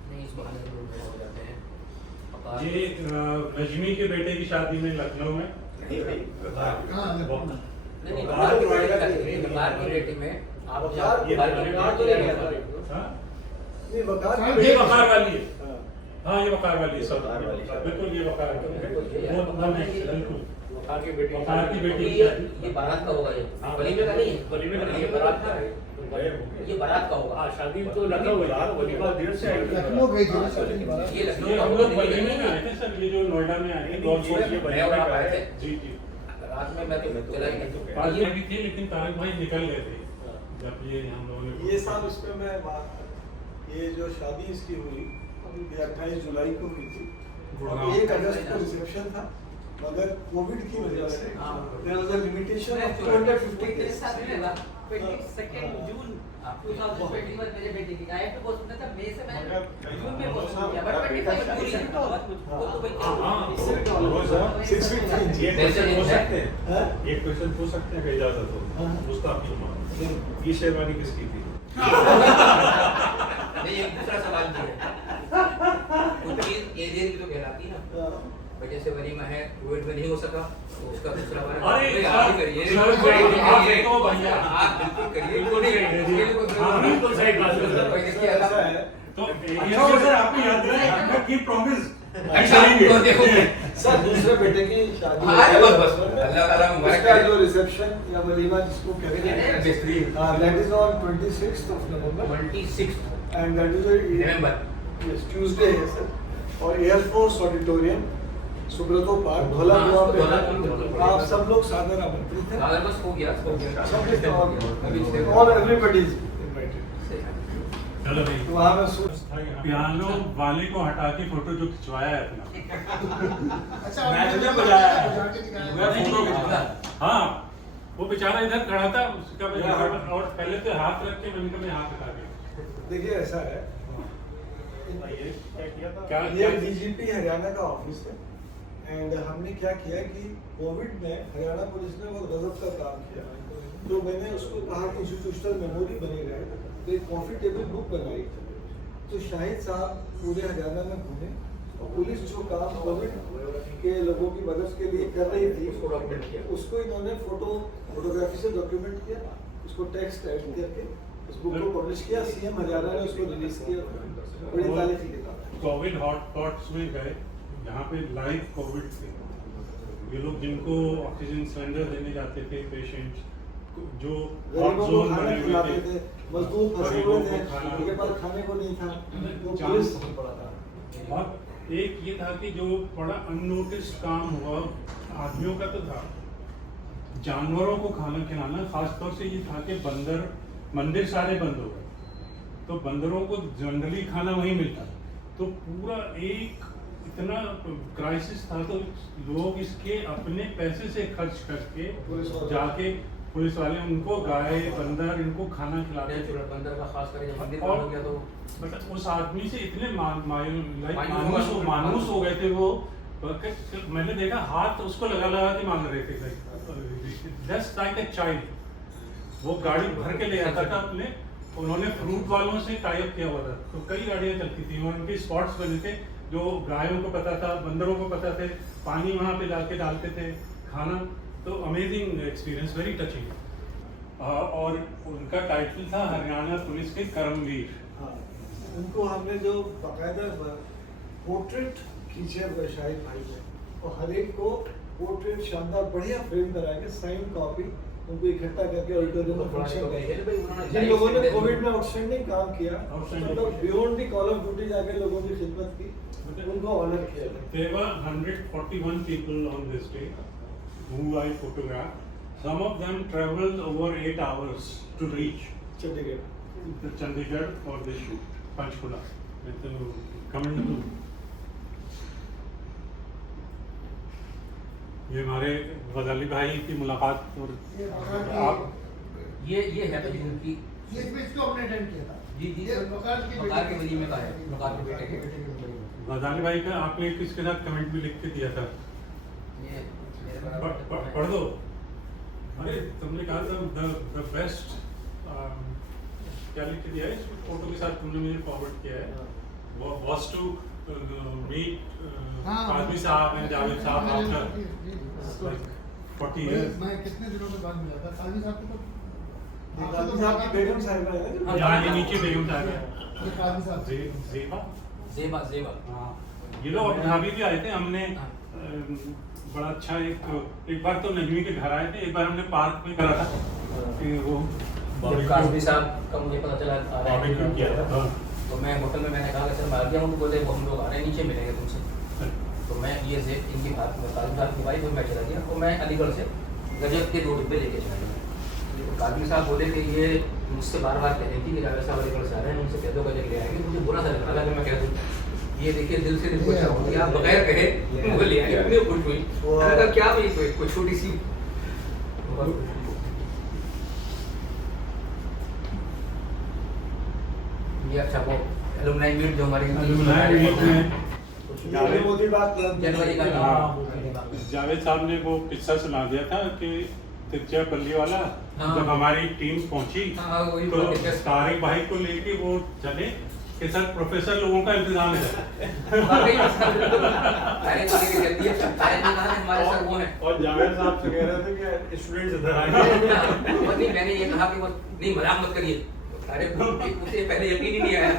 नहीं, इस बहाने से लोग हो जाते हैं। पका- ये रजनी के बेटे की शादी में लखनऊ में। नहीं भाई, हाँ, नहीं, बकार की बेटी में आप वकार ये वकार तो नहीं गया था। हाँ? नहीं, वकार की ये बेटी- वकार वाली है। हाँ। हाँ ये वकार वाली है सब। वकार वाली शादी। बिल्कुल ये वकार वाली है। वो बिल्कुल वकार की बेटी वकार की बेटी की ये शादी। बारात का होगा, ये वलीमे का नहीं है। वलीमे का नहीं है, ये बारात का है। ये बारात का होगा। हाँ शादी तो लखनऊ में था, वलीमा देर से आई। लखनऊ गई थी ना शादी के बाद। ये लखनऊ ये का हम होगा, लोग दिल्ली वलीमे में में आए थे सर, ये जो नोएडा में आए थे गॉल्फ कोर्स में। मैं और आप आए थे। जी जी। रात में मैं तो चला ही नहीं। पाँच में भी थे लेकिन तारक भाई निकल गए थे जब ये हम लोगों ने। ये साल उसमें मैं ये जो शादी इसकी हुई, ये 28 जुलाई को हुई थी। गुड़गांव। 1 अगस्त को रिसेप्शन था, मगर कोविड की वजह से हाँ। there was a limitation of 250 guests. 22 जून 2021 मेरे बेटे की आई तो बहुत सुना था, मई से मैं जून में बहुत सुना किया, बट 25 पूरी है तो बहुत मुझको तो भाई हाँ। 6 feet 3 inches. ये क्वेश्चन पूछ सकते हैं? हाँ? एक क्वेश्चन पूछ सकते हैं अगर इजाजत हो? हाँ। मुस्ताफ इमाम, ये शेरवानी किसकी थी? नहीं, एक दूसरा सवाल भी है। कुछ चीज एरिया की तो कहलाती है ना। हाँ। भाई जैसे वलीमा है, कोविड में नहीं हो सका, तो उसका दूसरा वाला अरे भाई सर, आप ही करिए। सर, आप आप तो भैया। आप बिल्कुल करिए, बिल्कुल नहीं। हाँ, बिल्कुल सही बात है। भाई देखिए ऐसा अगर है। तो अच्छा हो सर, आपको याद रहे की प्रॉमिस। अच्छा तो देखो सर दूसरे बेटे की शादी हाँ, हुई बस, बस। है। अल्लाह ताला मुबारक उसका करे। जो रिसेप्शन या वलीमा जिसको कहते हैं, बेहतरीन that is on 26th of November 26 and that is a November yes, Tuesday है सर, और air force auditorium Subroto park Dhaula हाँ, कुआं पे ढोला है। कुआं। आप सब लोग सादर आमंत्रित हैं। अगर बस हो गया और एवरीबॉडी इज इनवाइटेड। चलो भाई तो वहाँ में पियानो वाले को हटा के फोटो जो खिंचवाया है अपना अच्छा मैं आपने तुझे बजाया है। बजा के दिखाया। मैं फोटो खिंचवाया। हाँ वो बेचारा इधर खड़ा था उसका और पहले तो हाथ रख के मैंने कहा मैं हाथ हटा के देखिए ऐसा है, क्या ये डीजीपी हरियाणा का ऑफिस है एंड हमने क्या किया कि कोविड में हरियाणा पुलिस ने बहुत गजब का काम किया। तो मैंने उसको कहा कि इंस्टीट्यूशनल मेमोरी बनी रहे, तो एक कॉफी टेबल बुक बनाई। तो शाहिद साहब पूरे हरियाणा में घूमे और पुलिस जो काम कोविड के लोगों की मदद के लिए कर रही थी उसको इन्होंने फोटोग्राफी से डॉक्यूमेंट किया, उसको टेक्स्ट ऐड करके उस बुक को पब्लिश किया। सीएम हरियाणा ने उसको रिलीज किया। बड़ी तारीफ की किताब है। कोविड हॉटस्पॉट्स में गए जहाँ पे लाइव कोविड थे, ये लोग जिनको ऑक्सीजन सिलेंडर देने जाते थे पेशेंट्स जो हॉट गरीबों को जोन खाना बने हुए खिलाते थे, थे, मजदूर फंसे गरीबों हुए को थे, खाना- उनके पास खाने को नहीं था, तो जान- पुलिस पड़ा था। और एक ये था कि जो बड़ा अननोटिस्ड काम हुआ आदमियों का तो था, जानवरों को खाना खिलाना। खासतौर से ये था कि बंदर मंदिर सारे बंद हो गए तो बंदरों को जनरली खाना वहीं मिलता, तो पूरा एक इतना क्राइसिस था। तो लोग इसके अपने पैसे से खर्च करके जाके पुलिस वाले उनको गाय बंदर इनको खाना खिलाते थे। बंदर का खास करके जब मंदिर और बंद हो गया तो मतलब उस आदमी से इतने मायूस मायूस हो गए थे वो। मैंने देखा हाथ उसको लगा लगा के मांग रहे थे जस्ट लाइक ए चाइल्ड। वो गाड़ी भर के ले आता था अपने, उन्होंने फ्रूट वालों से टाई अप किया हुआ था, तो कई गाड़ियां चलती थी और उनके स्पॉट्स बने थे जो गायों को पता था, बंदरों को पता थे, पानी वहाँ पे लाके डालते थे खाना। तो अमेजिंग एक्सपीरियंस, वेरी टचिंग। और उनका टाइटल था हरियाणा पुलिस के कर्मवीर। हाँ, उनको हमने जो बाकायदा पोर्ट्रेट खींचे शाहिद भाई ने और हर एक को पोर्ट्रेट शानदार बढ़िया फ्रेम करा के साइन कॉपी उनको इकट्ठा करके ऑडिटोरियम में फंक्शन किया। जिन लोगों ने कोविड में आउटस्टैंडिंग काम किया, मतलब beyond the call of duty जाके लोगों की खिदमत की, उनको ऑनर किया गया। There were 141 people on this day who I photographed. Some of them traveled over 8 hours to reach Chandigarh Chandigarh for this shoot, Panchkula. Commendable. ये हमारे गजाली भाई की मुलाकात और आप ये है भाई उनकी ये इसको हमने अटेंड किया था। जी ये वकार की वकार के वली में का है, वकार के बेटे के। गजाली भाई का आपने किसके साथ कमेंट भी लिख के दिया था, ये मेरे पढ़ दो। अरे तुमने कहा था द बेस्ट क्या लिख के दिया है, इस फोटो के साथ तुमने मुझे फॉरवर्ड किया है, was to meet काजमी साहब एंड जावेद साहब आफ्टर like 40 years. मैं कितने दिनों के बाद मिला था काजी साहब को। गांधी साहब की बेगम साहिबा है ना, यहाँ ये नीचे बेगम साहब है, ये काजी साहब जेबा। जेबा जेबा हाँ, ये लोग अपने भाभी भी आए थे। हमने बड़ा अच्छा एक बार तो नजमी के घर आए थे, एक बार हमने पार्क में करा था कि वो जब काजमी साहब का मुझे पता चला आ रहा है बारबेक्यू किया था। तो मैं होटल में मैंने कहा कि सर मैं आ गया हूँ, तो बोले वो हम लोग आ रहे हैं, नीचे मिलेंगे तुमसे। तो मैं ये से इनकी बात में काजमी साहब की वाइफ और मैं चला गया, तो मैं अलीगढ़ से गजब के 2 डिब्बे लेके चला गया। तो काजमी साहब बोले कि ये मुझसे बार बार कह रही थी कि जावेद साहब अलीगढ़ से आ रहे हैं, उनसे कह दो गजब ले आएंगे। मुझे बुरा सा लगा कि मैं कह दूँ, ये देखिए दिल से दिल को चाहूँगी, आप बगैर कहे वो ले आए, इतनी खुश हुई। मैंने कहा क्या भाई कोई छोटी सी ये अच्छा वो एलुमनाई मीट जो हमारी ये मोदी बात जनवरी का हाँ, जावेद साहब ने वो किस्सा सुना दिया था कि तिरचियापल्ली वाला हाँ। जब हमारी टीम पहुंची हाँ, वही तो बोल रहे थे। तारिक भाई को लेके वो चले कि सर प्रोफेसर लोगों का इंतजाम है। वाकई में सर, अरे तो लेके चलती है, अरे नहीं कहा हमारे सर वो है। और जावेद साहब से कह रहे थे कि स्टूडेंट्स इधर आएंगे। और नहीं मैंने ये कहा कि वो नहीं मजाक मत करिए, अरे उसे पहले यकीन ही नहीं आया।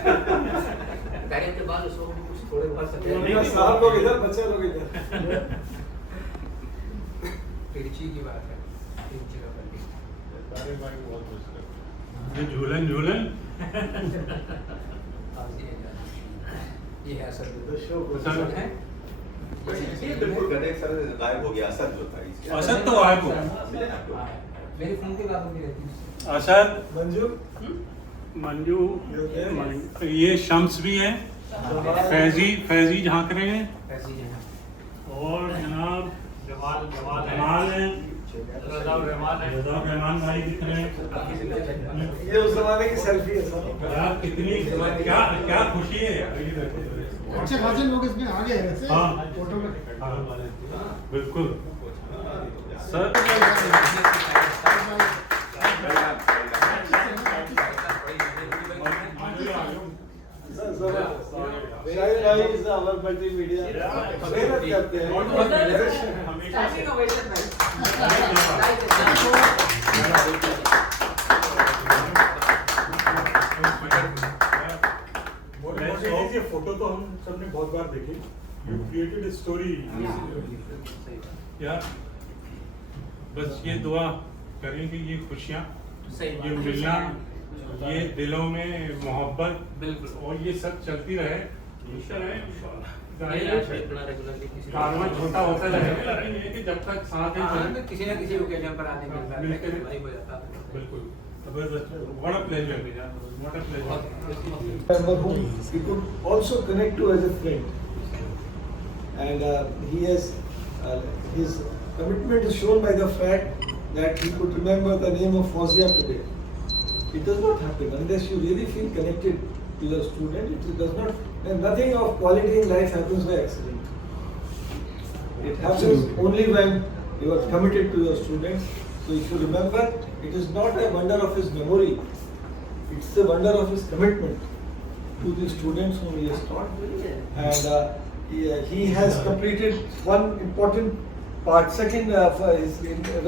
गाड़ी के बाद उसको कुछ थोड़े बहुत सकते साहब लोग इधर, बच्चे लोग इधर। तिरछी की बात है, तिरछी का पल्ली। तारिक भाई को बहुत खुश करते ये झूलन ये है असल The show goes सर है ये बिल्कुल गधे सर गायब हो गया, असद जो था इसके। असद तो गायब हो गया। मेरी फोन की बात होती रहती है। असद, मंजू, मंजू, ये शम्स भी है, फैजी झांक रहे हैं, ऐसी है। और जनाब जमाल जमाल हैं, रज़ा रहमान है। रज़ा रहमान भाई दिख रहे हैं। ये उस जमाने की सेल्फी है सर। यार कितनी क्या क्या खुशी है यार, ये देखो। अच्छे खासे लोग इसमें आ गए हैं वैसे हाँ। फोटो में। बिल्कुल सर। शाहिद भाई इज आवर मल्टीमीडिया मेहनत करते हैं। Standing ovation, right? ये फोटो तो हम सबने बहुत बार देखी। You created a story. यार बस ये दुआ करें कि ये खुशियाँ, ये मिलना, ये दिलों में मोहब्बत बिल्कुल। और ये सब चलती रहे। कारवां छोटा होता रहेगा, लेकिन ये कि जब तक साथ है चलें। किसी न किसी ओकेजन पर आदमी मिलता है, भाई हो जाता है। बिल्कुल। What a pleasure, what a pleasure. Member whom he could also connect to as a friend, and he has his commitment is shown by the fact that he could remember the name of Fawzia today. It does not happen unless you really feel connected to your student. It does not, and nothing of quality in life happens by accident. It happens only when you are committed to your students. So if you remember, it is not a wonder of his memory, it's the wonder of his commitment to the students whom he has taught. And he has completed one important part, second his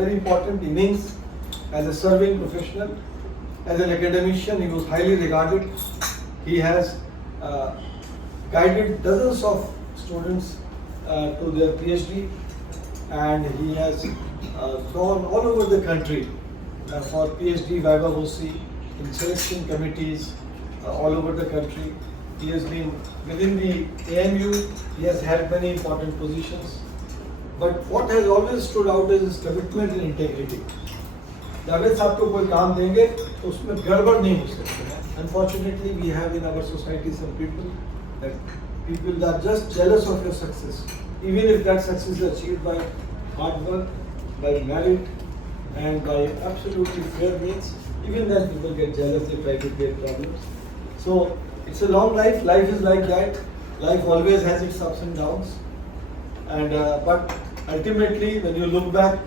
very important innings as a serving professional. As an academician, he was highly regarded. He has guided dozens of students to their PhD, and he has gone all over the country for PhD viva voce in selection committees all over the country. He has been within the AMU. He has held many important positions. But what has always stood out is his commitment and integrity. Javed साहब को कोई काम देंगे तो उसमें गड़बड़ नहीं हो सकती है. Unfortunately, we have in our society some people that are just jealous of your success, even if that success is achieved by hard work, by merit, and by absolutely fair means. Even then, people get jealous. They try to create problems. So it's a long life. Life is like that. Life always has its ups and downs. And but ultimately, when you look back,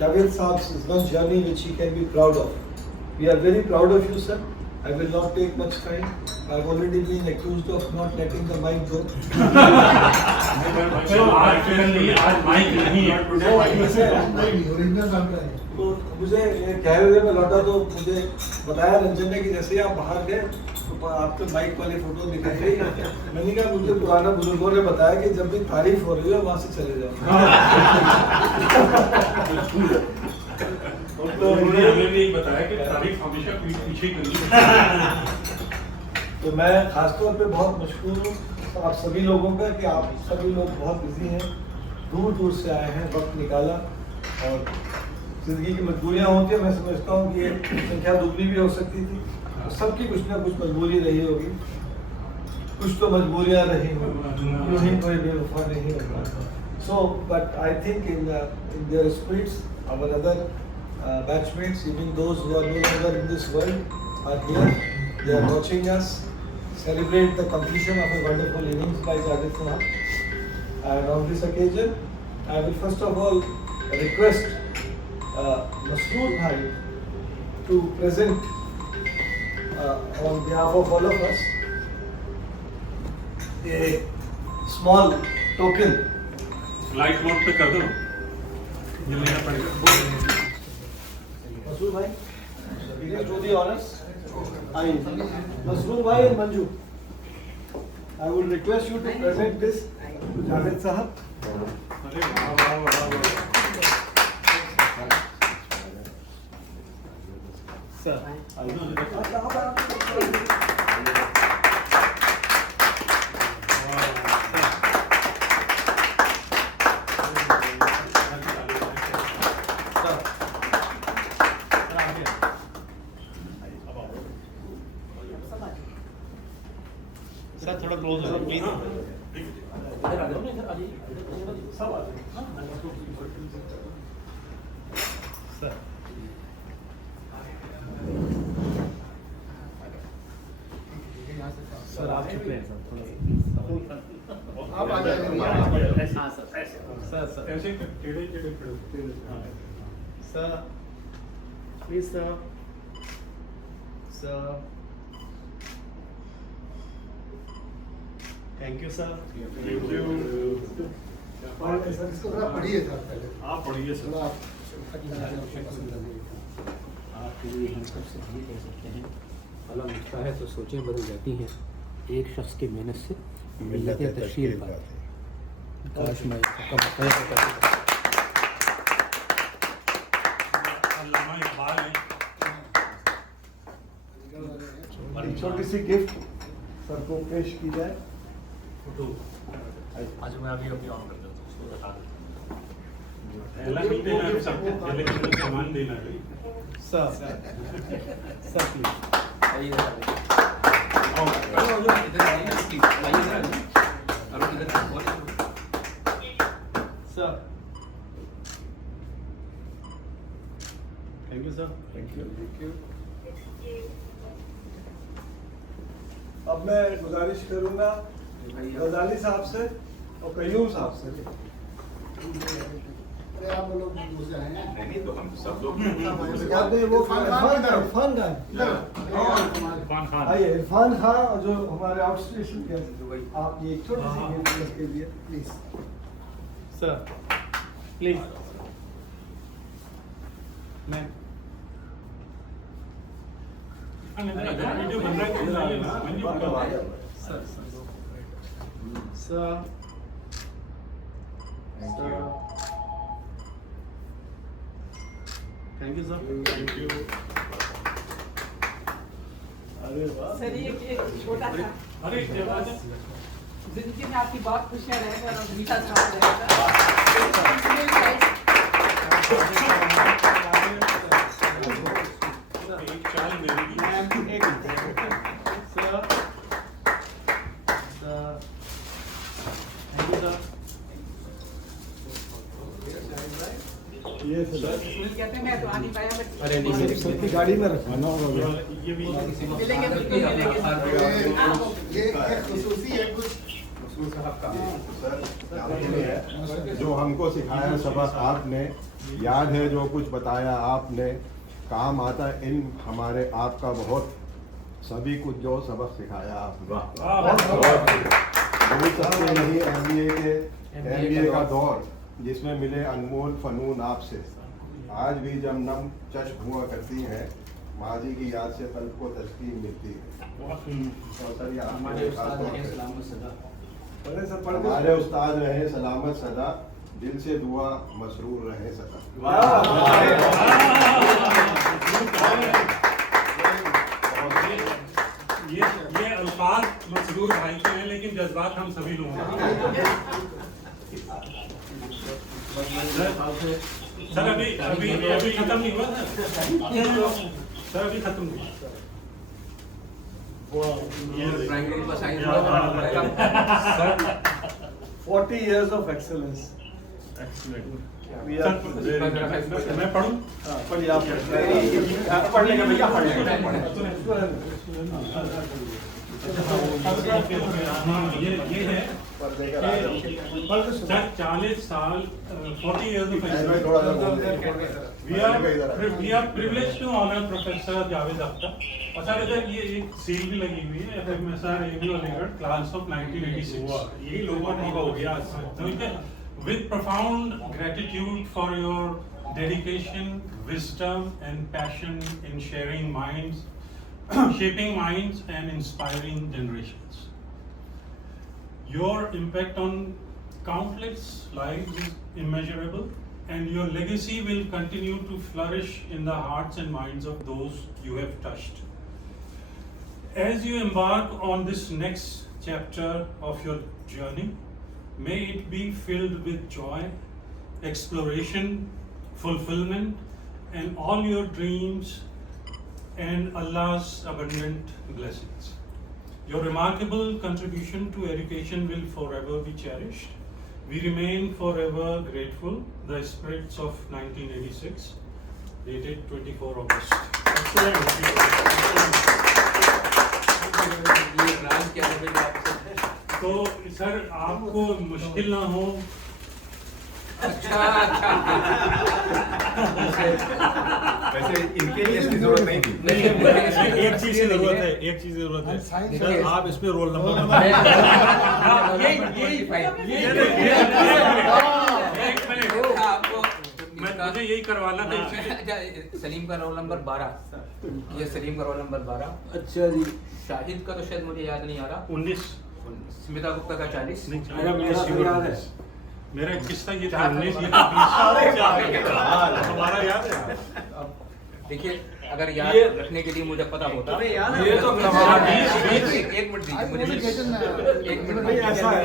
Javed Saab's is one journey which he can be proud of. We are very proud of you, sir. I will not take much time. I've already been accused of not letting the mic go. आज mic नहीं है। Original sound है। तो मुझे ये कह रहे थे, मैं लौटा तो मुझे बताया रंजन ने कि जैसे ही आप बाहर गए तो आपके माइक वाली फोटो दिखाई गई। मैंने कहा मुझे पुराना बुजुर्गों ने बताया कि जब भी तारीफ हो रही है वहाँ से चले जाओ। तो हमें नहीं बताया कि तारीफ हमेशा पीछे करनी है। तो मैं खासतौर पे बहुत मशहूर हूँ आप सभी लोगों का कि आप सभी लोग बहुत बिजी हैं, दूर दूर से आए हैं, वक्त निकाला, और जिंदगी की मजबूरियाँ होती हैं। मैं समझता हूँ कि ये संख्या दुगनी भी हो सकती थी। तो सबकी कुछ ना कुछ मजबूरी रही होगी, कुछ तो मजबूरियाँ रही होंगी, यूँ ही कोई बेवफा नहीं होगा। So, but I think in their spirits, our other batchmates, even those who are no longer in this world, are here. They are watching us celebrate the completion of a wonderful innings by Javed Sahab. And on this occasion, I will first of all request Masroor Bhai to present on behalf of all of us a small token. Light mode पे कर दो, जलेगा पड़ेगा। Masroor Bhai, please do the honors. Masroor Bhai and Manju, I would request you to present this to Javed Sahab. अरे वाह वाह वाह वाह। Sir, सब आ जाएंगे। सर आप चुप हैं सर आप आ जाइए। हाँ सर सर ऐसे टेढ़े टेढ़े खड़े sir please sir sir thank you sir और सर इसको थोड़ा पढ़िए था पहले। आप पढ़िए सर। थोड़ा आप आप ये हम सबसे ये कह सकते हैं कलम उठता है तो सोचें बदल जाती हैं, एक शख्स की मेहनत से मिलतें तश्कील पाती हैं। काश मैं इसका अल्लामा इकबाल है। एक छोटी सी गिफ्ट सर को पेश की जाए। आज मैं अभी अभी ऑन कर देता हूँ उसको बता देता पहला नहीं देना है सबको, पहले केवल सामान देना है। Sir sir please sir thank you sir thank you. अब मैं गुजारिश करूंगा गजाली साहब से और कयूम साहब से। अरे आप लोग दूर से आए हैं। नहीं तो हम सब लोग याद नहीं वो इरफान खान आइए, इरफान खान और जो हमारे आउट स्टेशन के आप ये एक छोटी सी गिफ्ट के लिए please. Sir please ma'am video बन रहा है sir sir thank you sir thank you. अरे वाह। सर ये एक छोटा सा अरे क्या बात है। जिंदगी में आपकी बहुत खुशियां रहेगा और मीठा स्वाद रहेगा। एक चाय मेरी भी। एक sir sir thank you sir ये सर कहते हैं मैं तो आ नहीं पाया बट अरे नहीं सर सबकी गाड़ी में रखवाना होगा। ये भी मिलेंगे बिल्कुल मिलेंगे। ये खुसूसी है कुछ। जो हमको सिखाया सबक आपने, याद है जो कुछ बताया आपने, काम आता इन हमारे आपका बहुत, सभी कुछ जो सबक सिखाया आपने। भूल सकते नहीं MBA का दौर जिसमें मिले अनमोल फनून आपसे। आज भी जब नम चश्म हुआ करती हैं, माजी की याद से कल्ब को तस्कीन मिलती है। और सर ये हमारे उस्ताद हैं सलामत सदा। हमारे उस्ताद रहे सलामत सदा, दिल से दुआ मसरूर रहे सदा। ये अल्फाज मसरूर भाई के हैं, लेकिन जज्बात हम सभी लोग हैं। सर अभी अभी अभी खत्म नहीं हुआ सर अभी खत्म नहीं हुआ। 40 years of excellence. मैं पढ़ूं? पढ़िए आप। पढ़ने का भैया ये है 40 साल 40 years of experience. We are privileged to honor Professor Javed Akhtar. और सर इधर ये एक सील भी लगी हुई है FMSR ABU Aligarh class of 1986. यही लोगों ने हो गया with profound gratitude for your dedication, wisdom and passion in sharing minds, shaping minds and inspiring generations. Your impact on countless lives is immeasurable, and your legacy will continue to flourish in the hearts and minds of those you have touched. As you embark on this next chapter of your journey, may it be filled with joy, exploration, fulfillment, and all your dreams and Allah's abundant blessings. Your remarkable contribution to education will forever be cherished, We remain forever grateful. The Spirits of 1986, dated 24 August. तो sir आपको मुश्किल ना हो। अच्छा वैसे इनके लिए इसकी जरूरत नहीं थी। एक चीज की जरूरत है, एक चीज की जरूरत है सर, आप इसमें रोल नंबर मुझे यही करवाना था। सलीम का रोल नंबर 12, ये सलीम का रोल नंबर 12। अच्छा जी। शाहिद का तो शायद मुझे याद नहीं आ रहा। 19। स्मिता गुप्ता का 40। मेरा याद है। मेरा 21 था, ये 19, ये 20। हमारा याद है। देखिए अगर याद रखने के लिए मुझे पता होता ये तो एक मिनट दीजिए मुझे, एक मिनट ऐसा है,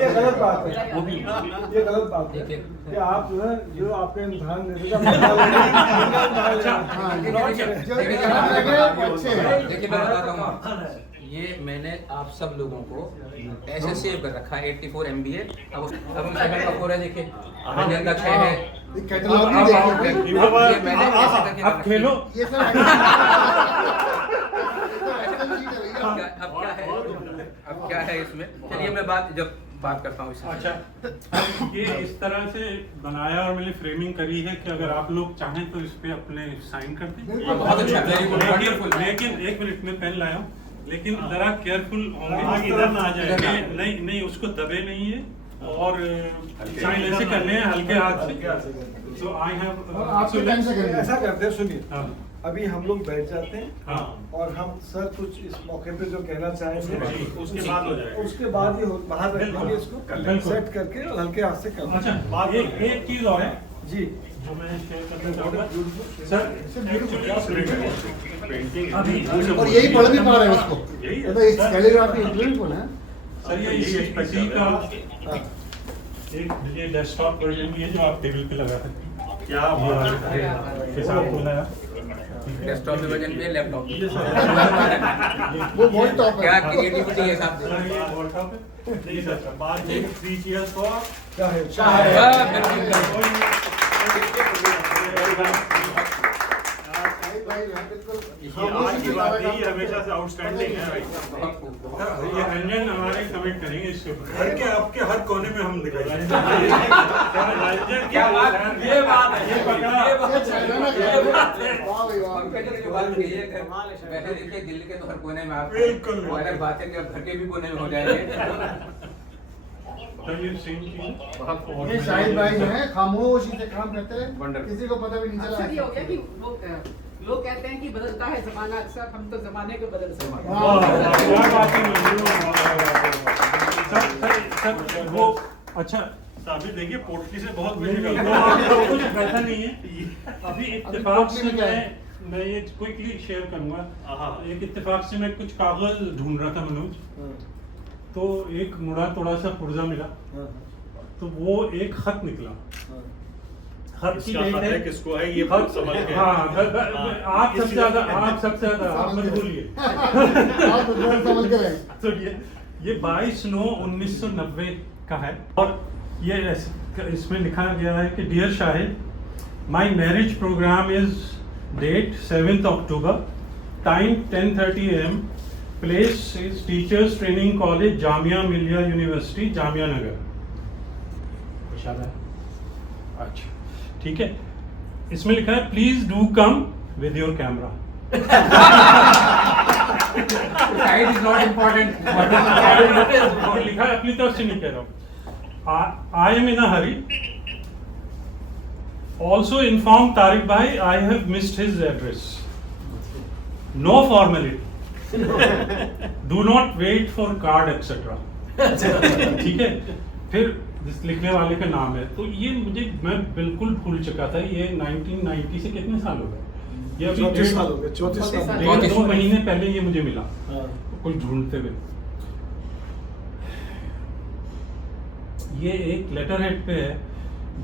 ये गलत बात है, ये गलत बात है कि आप जो है जो आपके इम्तिहान देने का देखिए मैं बताता हूँ, ये मैंने आप सब लोगों को ऐसे सेव कर रखा है 84 MBA। अब हम सेकंड का 4 है, देखिए इंडियन का 6 है। कैटलॉग नहीं देखिए, ये मैंने ऐसे करके अब खेलो। ये सब अब क्या है इसमें, चलिए मैं बात करता हूँ इसमें। अच्छा, ये इस तरह से बनाया और मैंने फ्रेमिंग करी है कि अगर आप लोग चाहें तो इस पे अपने साइन कर दें। बहुत अच्छा, वेरी गुड, वंडरफुल। लेकिन एक मिनट में पेन लाया हूँ, लेकिन जरा केयरफुल होंगे, इधर ना आ जाए। नहीं उसको दबे नहीं है और साइन ऐसे करने हैं हल्के हाथ से। So I have आपके टाइम से करेंगे। ऐसा करते हैं, सुनिए हाँ। अभी हम लोग बैठ जाते हैं हाँ। और हम सर कुछ इस मौके पे जो कहना चाहेंगे उसके बाद हो जाएगा। उसके बाद ही बाहर रखेंगे इसको बिल्कुल। सेट करके और हल्के हाथ से करना। अच्छा, एक चीज और है जी, जो मैं शेयर करना चाहूँगा सर। पेंटिंग अभी और यही पढ़ भी पा रहे हैं उसको, यही है मतलब एक कैलीग्राफी ब्यूटीफुल है सर। ये इसी का एक ये डेस्कटॉप वर्जन भी है जो आप टेबल पे लगा सकते हैं। क्या के साथ बनाया डेस्कटॉप में वर्जन भी है, लैपटॉप भी। वो बहुत टॉप है। क्या क्रिएटिविटी है साहब। सर ये वॉलटॉप है। नहीं सर, बाद में 3 cheers for चाहे आज की बात नहीं, हमेशा से आउटस्टैंडिंग है भाई। ये रंजन हमारे कमेंट करेंगे इसके ऊपर। घर के आपके हर कोने में हम दिखाई रंजन क्या बात, ये बात है, ये पकड़ा। वैसे देखिए दिल्ली के तो हर कोने में आप बिल्कुल। अगर बात है कि अब घर के भी कोने में हो जाएंगे। तो ये सेम चीज ये शाहिद भाई जो है खामोशी से काम करते हैं, Wonderful। किसी को पता भी नहीं अक्सर ये हो गया चला। कि लोग कहते हैं कि बदलता है जमाना, अक्सर हम तो जमाने को बदल सकते हैं। क्या बात है सर। वो अच्छा साबित देखिए पोटली से बहुत कुछ तो निकलता आपको कुछ ऐसा नहीं है। अभी इत्तेफाक से मैं ये क्विकली शेयर करूंगा। एक इत्तेफाक से मैं कुछ कागज ढूंढ रहा था मनोज, तो एक मुड़ा तोड़ा सा पुर्जा मिला, तो वो एक खत निकला। खत की इसका डेट खत है है किसको है ये खत समझ के। हाँ, आप सबसे ज्यादा आप मत बोलिए। आप तो समझ के रहे। तो ये 22/9/1990 का है और ये इसमें लिखा गया है कि dear Shahid, my marriage program is date 7th October, time 10:30 AM, place is teachers training college, Jamia Millia university, Jamia Nagar. अच्छा ठीक है, इसमें लिखा है please do come with your camera. Side is not important. लिखा है, अपनी तरफ से नहीं कह रहा हूँ। I am in a hurry. Also inform Tariq भाई I have missed his address. No formality, do not wait for card etcetera. ठीक है, फिर जिस लिखने वाले का नाम है, तो ये मैं बिल्कुल भूल चुका था। ये 1990 से कितने साल हो गए? ये अभी 34 साल हो गए, 34 साल। 2 महीने पहले ये मुझे मिला कुछ ढूंढते हुए। ये एक लेटर हेड पे है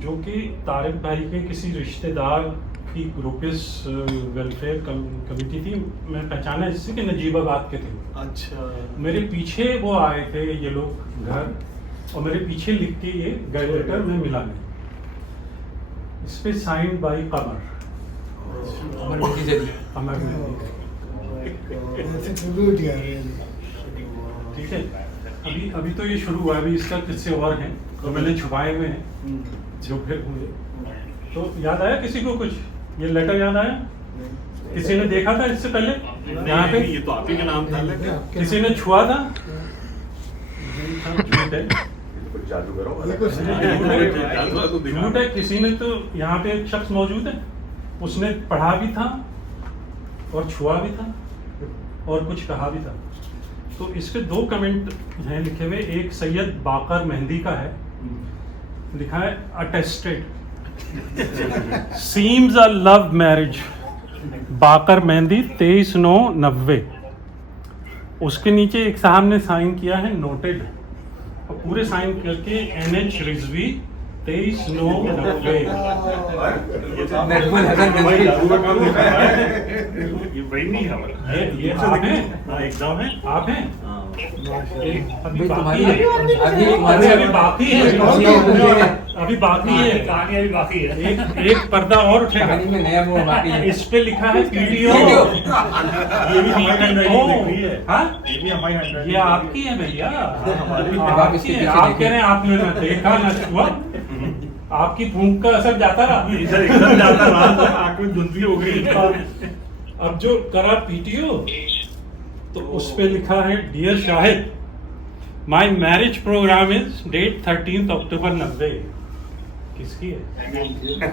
जो कि तारिक भाई के किसी रिश्तेदार की ग्रुपिस वेलफेयर कमेटी थी। मैं पहचाना इससे कि नजीबाबाद के थे। अच्छा। मेरे पीछे वो आए थे ये लोग घर, और मेरे पीछे लिख के ये गए लेटर में मिला नहीं। इस पे साइन बाय कमर कमर ठीक है। अभी तो ये शुरू हुआ, अभी इसका किस्से और हैं तो मैंने छुपाए हुए हैं जो फिर हुए। तो याद आया किसी को कुछ? ये लेटर याद आया? किसी ने देखा था इससे पहले यहाँ पे? ये तो आप ही का नाम था। किसी ने छुआ था? झूठ है, झूठ है। किसी ने तो यहाँ पे एक शख्स मौजूद है, उसने पढ़ा भी था और छुआ भी था और कुछ कहा भी था। तो इसके 2 कमेंट हैं लिखे हुए। एक सैयद बाकर मेहंदी का है, लिखा है attested seems a love marriage, Baqar Mehndi 23/9/90। उसके नीचे एक साहब ने साइन किया है नोटेड, और पूरे साइन करके NH रिजवी 23/9/90। ये वही नहीं है ये आप हैं? एग्जाम है। आप हैं? अभी तुम्हारी बाकी है, अभी बाकी है, कहानी अभी बाकी है। एक पर्दा और उठेगा। कहानी में नया वो बाकी है। इस पे लिखा है PDO। ये भी हमारी हैंडराइटिंग लिख रही है। हाँ? ये भी हमारी हैंडराइटिंग। ये आपकी है भैया, आप इसके पीछे आप कह रहे हैं आपने ना देखा ना छुआ, आपकी फूंक का असर जाता रहा। इधर एकदम जाता रहा, आंख में धुंधली हो गई। अब जो करा PTO तो उस पे लिखा है dear Shahid, my marriage program is date 13 October 90। किसकी है? इनकी है।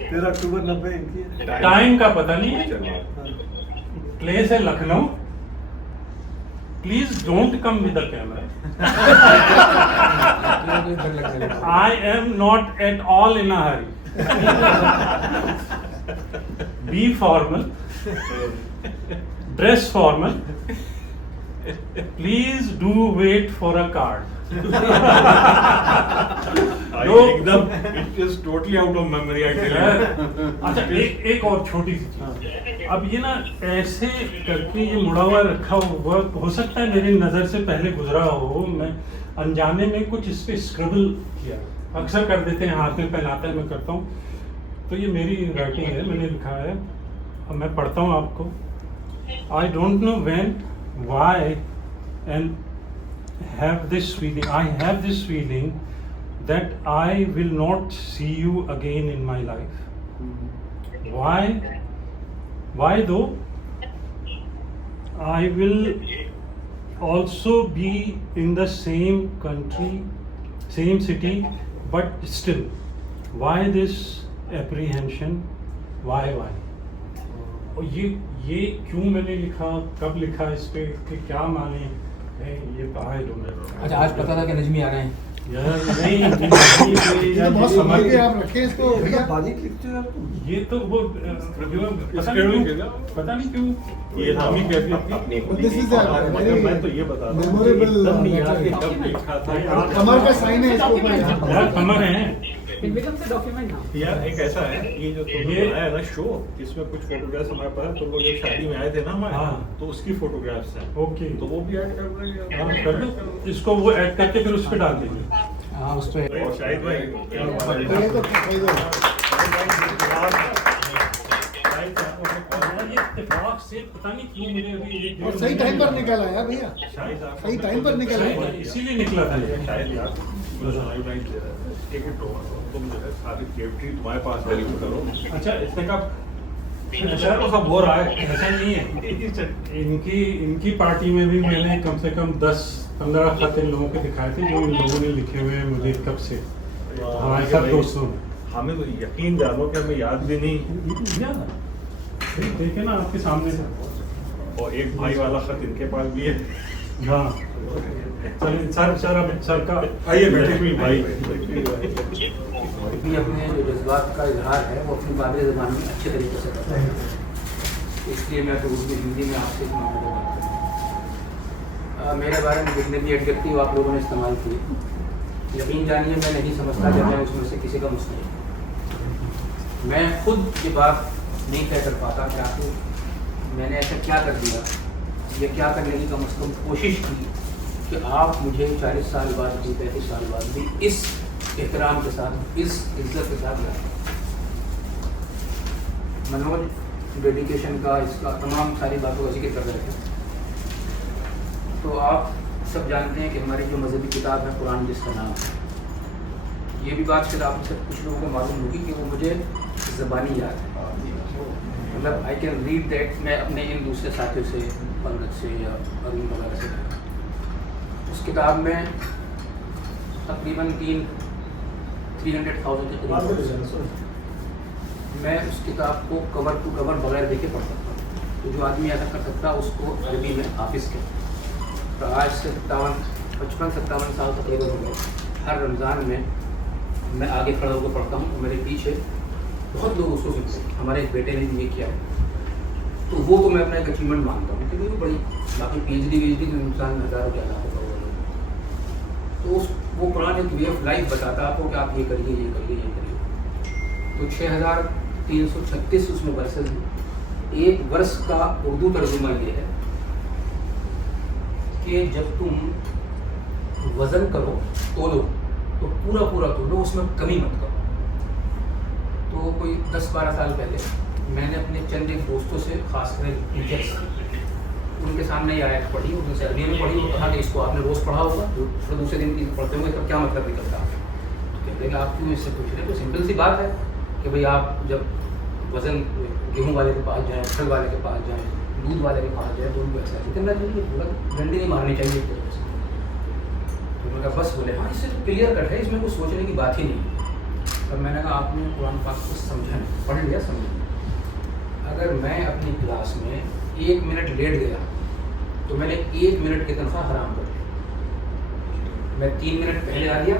13 अक्टूबर 90 इनकी है। टाइम का पता नहीं है। प्लेस है Lucknow. Please don't come with the camera. I am not at all in a hurry. Be formal, dress formal, please do wait for a card. एकदम it is totally out of memory. अच्छा एक और छोटी सी चीज, अब ये ना ऐसे करके ये मुड़ा हुआ रखा हुआ, हो सकता है मेरी नज़र से पहले गुजरा हो, मैं अनजाने में कुछ इस पे स्क्रिबल किया। अक्सर कर देते हैं, हाथ में पेन आता है, मैं करता हूँ। तो ये मेरी राइटिंग है, मैंने लिखा है, अब मैं पढ़ता हूँ आपको। I don't know when, why and have this feeling that I will not see you again in my life. Why though? I will also be in the same country, same city, but still, why this apprehension? Why? और ये क्यों मैंने लिखा, कब लिखा, इस पे कि क्या माने ये बाहर डूबे। अच्छा, आज पता था कि नजमी आ रहे हैं यार? नहीं, ये तो बहुत संभाल के आप रखे इसको भैया। बारीक लिखते हो आप। ये तो वो पता नहीं क्यों ये हम ही कहते But this is a very मैं तो ये बता रहा हूँ memorable एकदम नहीं याद कि letter. कब लिखा था। कमर का साइन है इसको ऊपर। यार कमर है। यार एक ऐसा है, ये जो तुमने ये- बनाया है ना शो, इसमें कुछ फोटोग्राफ्स हमारे पास, तुम लोग एक शादी में आए थे ना हमारे, हाँ। तो उसकी फोटोग्राफ्स हैं। ओके, तो वो भी ऐड कर देंगे। हाँ, कर दो इसको, वो ऐड करके फिर उस पे डाल देंगे। हाँ, उस पे और शाहिद भाई क्या बात है। ये तो खरीदो। और ये इत्तेफाक से पता नहीं क्यों मुझे अभी ये और सही टाइम पर निकल आया भैया, शाहिद आप सही टाइम पर निकल आया। इसीलिए निकला था ये। शायद यार आयोडाइन दे रहा है, टेक इट ओवर, तुम जो है सारी केमिस्ट्री तुम्हारे पास वेरीफाई करो। अच्छा, इसने का शहर को सब हो रहा है। ऐसा नहीं है। इनकी पार्टी में भी मैंने कम से कम 10-15 खत इन लोगों के दिखाए थे, जो इन लोगों ने लिखे हुए हैं मुझे कब से, हमारे सब दोस्तों ने। हमें तो यकीन जानो कि हमें याद भी नहीं, ये तो दिया था, देखे ना आपके सामने था। और एक भाई वाला खत इनके पास भी है। हाँ, चलिए सर का आइए बैठे हुए भाई। भी अपने जो जज्बात का इजहार है वो अपनी काबिल ज़बान में अच्छे तरीके से करता है, इसलिए मैं तो उर्दू हिंदी में आपसे इस मामले में बात करूँ। मेरे बारे में जितने भी एडजेक्टिव आप लोगों ने इस्तेमाल किए, यकीन जानिए मैं नहीं समझता कि मैं उसमें से किसी का मुस्लिम। मैं खुद ये बात नहीं तय कर पाता कि आखिर मैंने ऐसा क्या कर दिया, ये क्या करने की कम से कम कोशिश की कि आप मुझे 40 साल बाद भी 35 साल बाद भी इस एहतराम के साथ, इस इज्जत के साथ लाए। मनोज डेडिकेशन का, इसका तमाम सारी बातों का जिक्र कर रहे थे। तो आप सब जानते हैं कि हमारी जो मजहबी किताब है कुरान, जिसका नाम है, ये भी बात शायद आप से कुछ लोगों को मालूम होगी कि वो मुझे ज़बानी याद है, मतलब आई कैन रीड दैट। मैं अपने इन दूसरे साथियों से, पंडित से या अरुण वगैरह से, उस किताब में तकरीबन 300,000 के करीब मैं उस किताब को कवर टू कवर बगैर देखे पढ़ सकता हूँ। तो जो आदमी ऐसा कर सकता है उसको अरबी में हाफिज़ कहते। तो आज से 55-57 साल तकरीबन हो गए। हर रमज़ान में मैं आगे खड़ा होकर पढ़ता हूँ, मेरे पीछे बहुत लोग उसको सुनते हैं। हमारे एक बेटे ने भी ये किया है, तो वो तो मैं अपना एक अचीवमेंट मानता हूँ, क्योंकि वो बड़ी, बाकी PhD तो इंसान हज़ारों क्या लाखों का होगा। तो वो कुरान एक वे ऑफ लाइफ बताता है आपको कि आप ये करिए, ये करिए, ये करिए। तो 6336 उसमें वर्सेस हैं। एक वर्ष का उर्दू तर्जुमा ये है कि जब तुम वज़न करो, तोलो, तो पूरा पूरा तोलो, उसमें कमी मत करो। तो कोई 10-12 साल पहले मैंने अपने चंद एक दोस्तों से, खासकर इंजेक्स, उनके सामने ये आयत पढ़ी, उनसे अरबी में पढ़ी, वो कहा कि इसको आपने रोज़ पढ़ा होगा, फिर दूसरे दिन की पढ़ते होंगे, तो क्या मतलब निकलता है? तो कहते हैं कि आप क्यों इससे पूछ रहे हैं? तो सिंपल सी बात है कि भाई आप जब वज़न गेहूँ वाले के पास जाएँ, फल वाले के पास जाएँ, दूध वाले के पास जाएँ, तो उनको ऐसा नहीं करना चाहिए, पूरा डंडी नहीं मारनी चाहिए एक तरीके से। तो उन्होंने कहा बस, बोले हाँ इससे तो क्लियर कट है, इसमें कुछ सोचने की बात ही नहीं। तब मैंने कहा आपने कुरान पाक को समझा नहीं, पढ़ लिया, समझा। अगर मैं अपनी क्लास में 1 मिनट लेट गया तो मैंने 1 मिनट की तनख्वाह हराम कर दी। मैं 3 मिनट पहले आ गया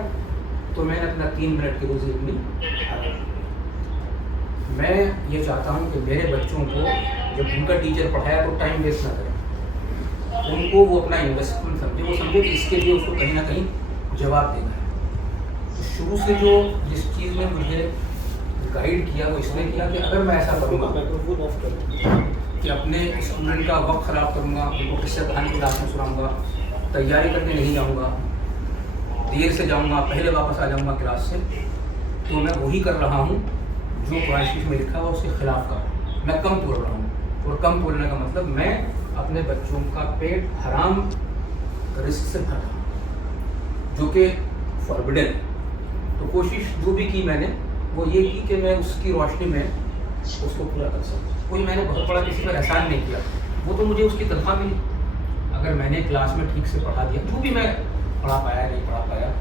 तो मैंने अपना 3 मिनट की रोज़ी अपनी हराम दी। मैं ये चाहता हूँ कि मेरे बच्चों को जब उनका टीचर पढ़ाया तो टाइम वेस्ट ना करें, उनको वो अपना इन्वेस्टमेंट समझे, वो समझे कि इसके लिए उसको कहीं ना कहीं जवाब देना है। तो शुरू से जो जिस चीज़ ने मुझे गाइड किया वो इसने किया कि अगर मैं ऐसा करूँगा कि अपने स्टूडेंट का वक्त ख़राब करूँगा, उनको किस्से कहानी की क्लास में सुनाऊँगा, तैयारी करके नहीं जाऊँगा, देर से जाऊँगा, पहले वापस आ जाऊँगा क्लास से, तो मैं वही कर रहा हूँ जो कुरान शरीफ में लिखा हुआ उसके खिलाफ का मैं कम तोड़ रहा हूँ। और कम तोड़ने का मतलब मैं अपने बच्चों का पेट हराम रिस्क से भर रहा हूँ, जो कि फॉरबिडन है। तो कोशिश जो भी की मैंने वो ये की कि मैं उसकी रोशनी में उसको पूरा कर सकूँ। कोई मैंने बहुत बड़ा किसी पर एहसान नहीं किया, वो तो मुझे उसकी तनख्वाह मिली। अगर मैंने क्लास में ठीक से पढ़ा दिया, जो भी मैं पढ़ा पाया नहीं पढ़ा पाया,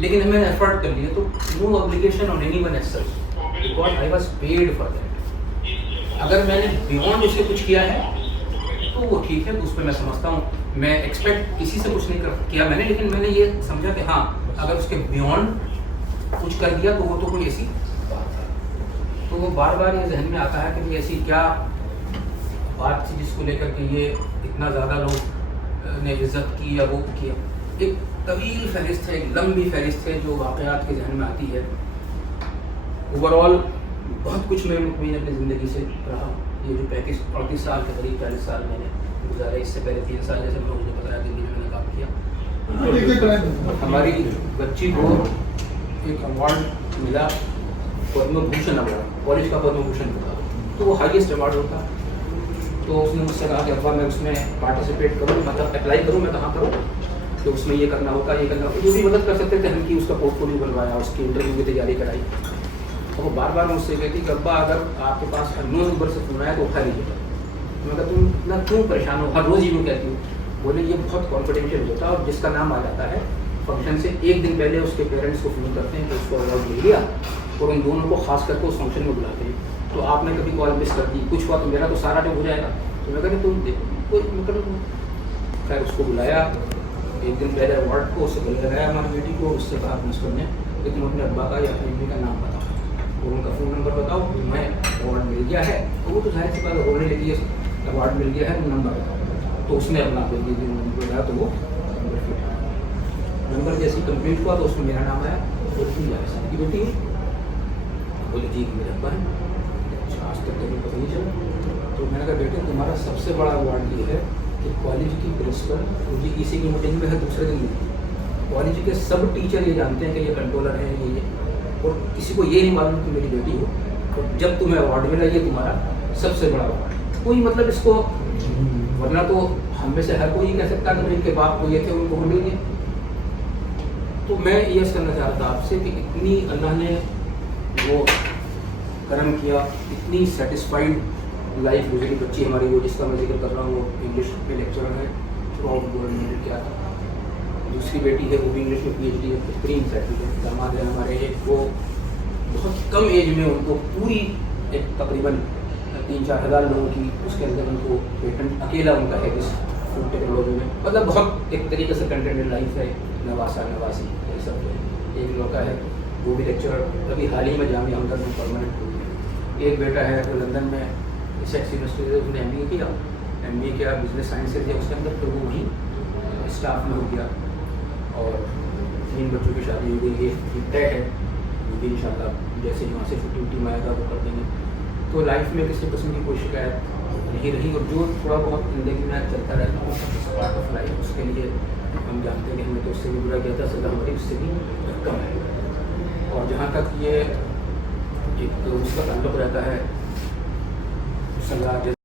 लेकिन मैंने एफर्ट कर लिया, तो no obligation on anyone as such, because I was paid for that. अगर मैंने बियॉन्ड उससे कुछ किया है तो वो ठीक है, तो उस पर मैं समझता हूँ, मैं एक्सपेक्ट किसी से कुछ नहीं किया मैंने, लेकिन मैंने ये समझा कि हाँ अगर उसके बियॉन्ड कुछ कर दिया तो वो तो कोई ऐसी बात है। तो वो बार बार ये जहन में आता है कि ऐसी क्या बात थी जिसको लेकर के ये इतना ज़्यादा लोग ने इज्जत की या वो किया। एक तवील फहरिस्त है, एक लंबी फहरिस्त है जो वाक़यात के जहन में आती है। ओवरऑल बहुत कुछ मैं मुतमईन अपनी ज़िंदगी से रहा। ये जो 35-38 साल के करीब 40 साल मैंने गुजारे, इससे पहले 3 साल जैसे लोगों ने बताया दिल्ली में मैंने काम किया। हमारी बच्ची को एक अवार्ड मिला, पद्म भूषण अवार्ड, कॉलेज का पद्म भूषण मिला, तो वो हाईएस्ट अवार्ड होता। तो उसने मुझसे कहा कि अब्बा मैं उसमें पार्टिसिपेट करूँ, मतलब अप्लाई करूँ, मैं कहाँ करूँ, तो उसमें ये करना होता, ये करना होता, जो भी मदद कर सकते थे हम की। उसका पोर्टफोलियो बनवाया, उसकी इंटरव्यू की तैयारी कराई। तो वो बार बार मुझसे कहती कि अब्बा अगर आपके पास अननोन नंबर से फोन आया तो उठा लीजिएगा। तो मैं कहता तुम इतना क्यों परेशान हो, हर रोज़ ही यूँ कहती हूँ। बोले ये बहुत कॉन्फिडेंशियल होता है और जिसका नाम आ जाता है फंक्शन से 1 दिन पहले उसके पेरेंट्स को फ़ोन करते हैं कि उसको अवार्ड मिल गया, और उन दोनों को खास करके उस फंक्शन में बुलाते हैं। तो आपने कभी कॉल मिस कर दी, कुछ हुआ तो मेरा तो सारा टाइम हो जाएगा। तो मैं कहती तुम देखो कोई मतलब खैर उसको बुलाया 1 दिन पहले अवार्ड को, उससे गले लगाया हमारी बेटी को, उससे कहा प्रिंसिपल ने कि तुम अपने अब्बा का या अपनी मम्मी का नाम बताओ और उनका फ़ोन नंबर बताओ, मैं अवार्ड मिल गया है। तो वो तो जाहिर सी बात रोने लगी है, अवार्ड मिल गया है, नंबर बताओ। तो उसने अपना नंबर बताया, तो वो नंबर जैसे कंप्लीट हुआ तो उसमें मेरा नाम आया, बोलती की बेटी बोली जी मेरे अब्बा है। आज तक तो पता नहीं चला। तो मैंने कहा बेटे तुम्हारा सबसे बड़ा अवार्ड ये है कि कॉलेज की प्रिंसिपल मुझे इसी की मीटिंग में है दूसरे दिन मिली। कॉलेज के सब टीचर ये जानते हैं कि ये कंट्रोलर है ये, और किसी को ये नहीं मालूम कि मेरी बेटी हो, और जब तुम्हें अवार्ड मिला ये तुम्हारा सबसे बड़ा अवार्ड। कोई मतलब इसको, वरना तो हम में से हर कोई कह सकता है कि इनके बाप को ये थे उनको मिल गए। तो मैं ये करना चाह रहा था आपसे कि इतनी अल्लाह ने वो कर्म किया, इतनी सेटिस्फाइड लाइफ गुजरी बच्ची हमारी, वो जिसका मैं जिक्र कर रहा हूँ वो इंग्लिश में लेक्चरर है, थ्रू आउट गोल्ड मेडल किया था। दूसरी बेटी है वो भी इंग्लिश में PhD है, बेहतरीन सेटल है। दामाद है हमारे एक, वो बहुत कम एज में उनको पूरी एक तकरीबन 3-4 हज़ार लोगों की उसके अंदर उनको पेटेंट अकेला उनका है इस फूड टेक्नोलॉजी में, मतलब बहुत एक तरीके से कंटेंटेड लाइफ है। नवासी ये सब है। एक लड़का है वो भी लेक्चरर, अभी हाल ही में जामिया हमदर्द में परमानेंट हो गया। एक बेटा है वो लंदन में सेक्स यूनिवर्सिटी से उसने MBA किया बिजनेस साइंसेज है उसके अंदर, फिर वो वहीं स्टाफ में हो गया, और 3 बच्चों की शादी हो गई। ये तय है वो भी इंशाल्लाह जैसे यहाँ से छुट्टी में आएगा वो कर देंगे। तो लाइफ में किसी किस्म की कोई शिकायत नहीं रही, और जो थोड़ा बहुत जिंदगी में चलता रहता है पार्ट ऑफ लाइफ, उसके लिए हम जानते हैं कि हमें तो उससे भी बुरा किया था, सजा हमारी उससे भी कम है। और जहाँ तक ये एक तो उसका ताल्लुक रहता है सजा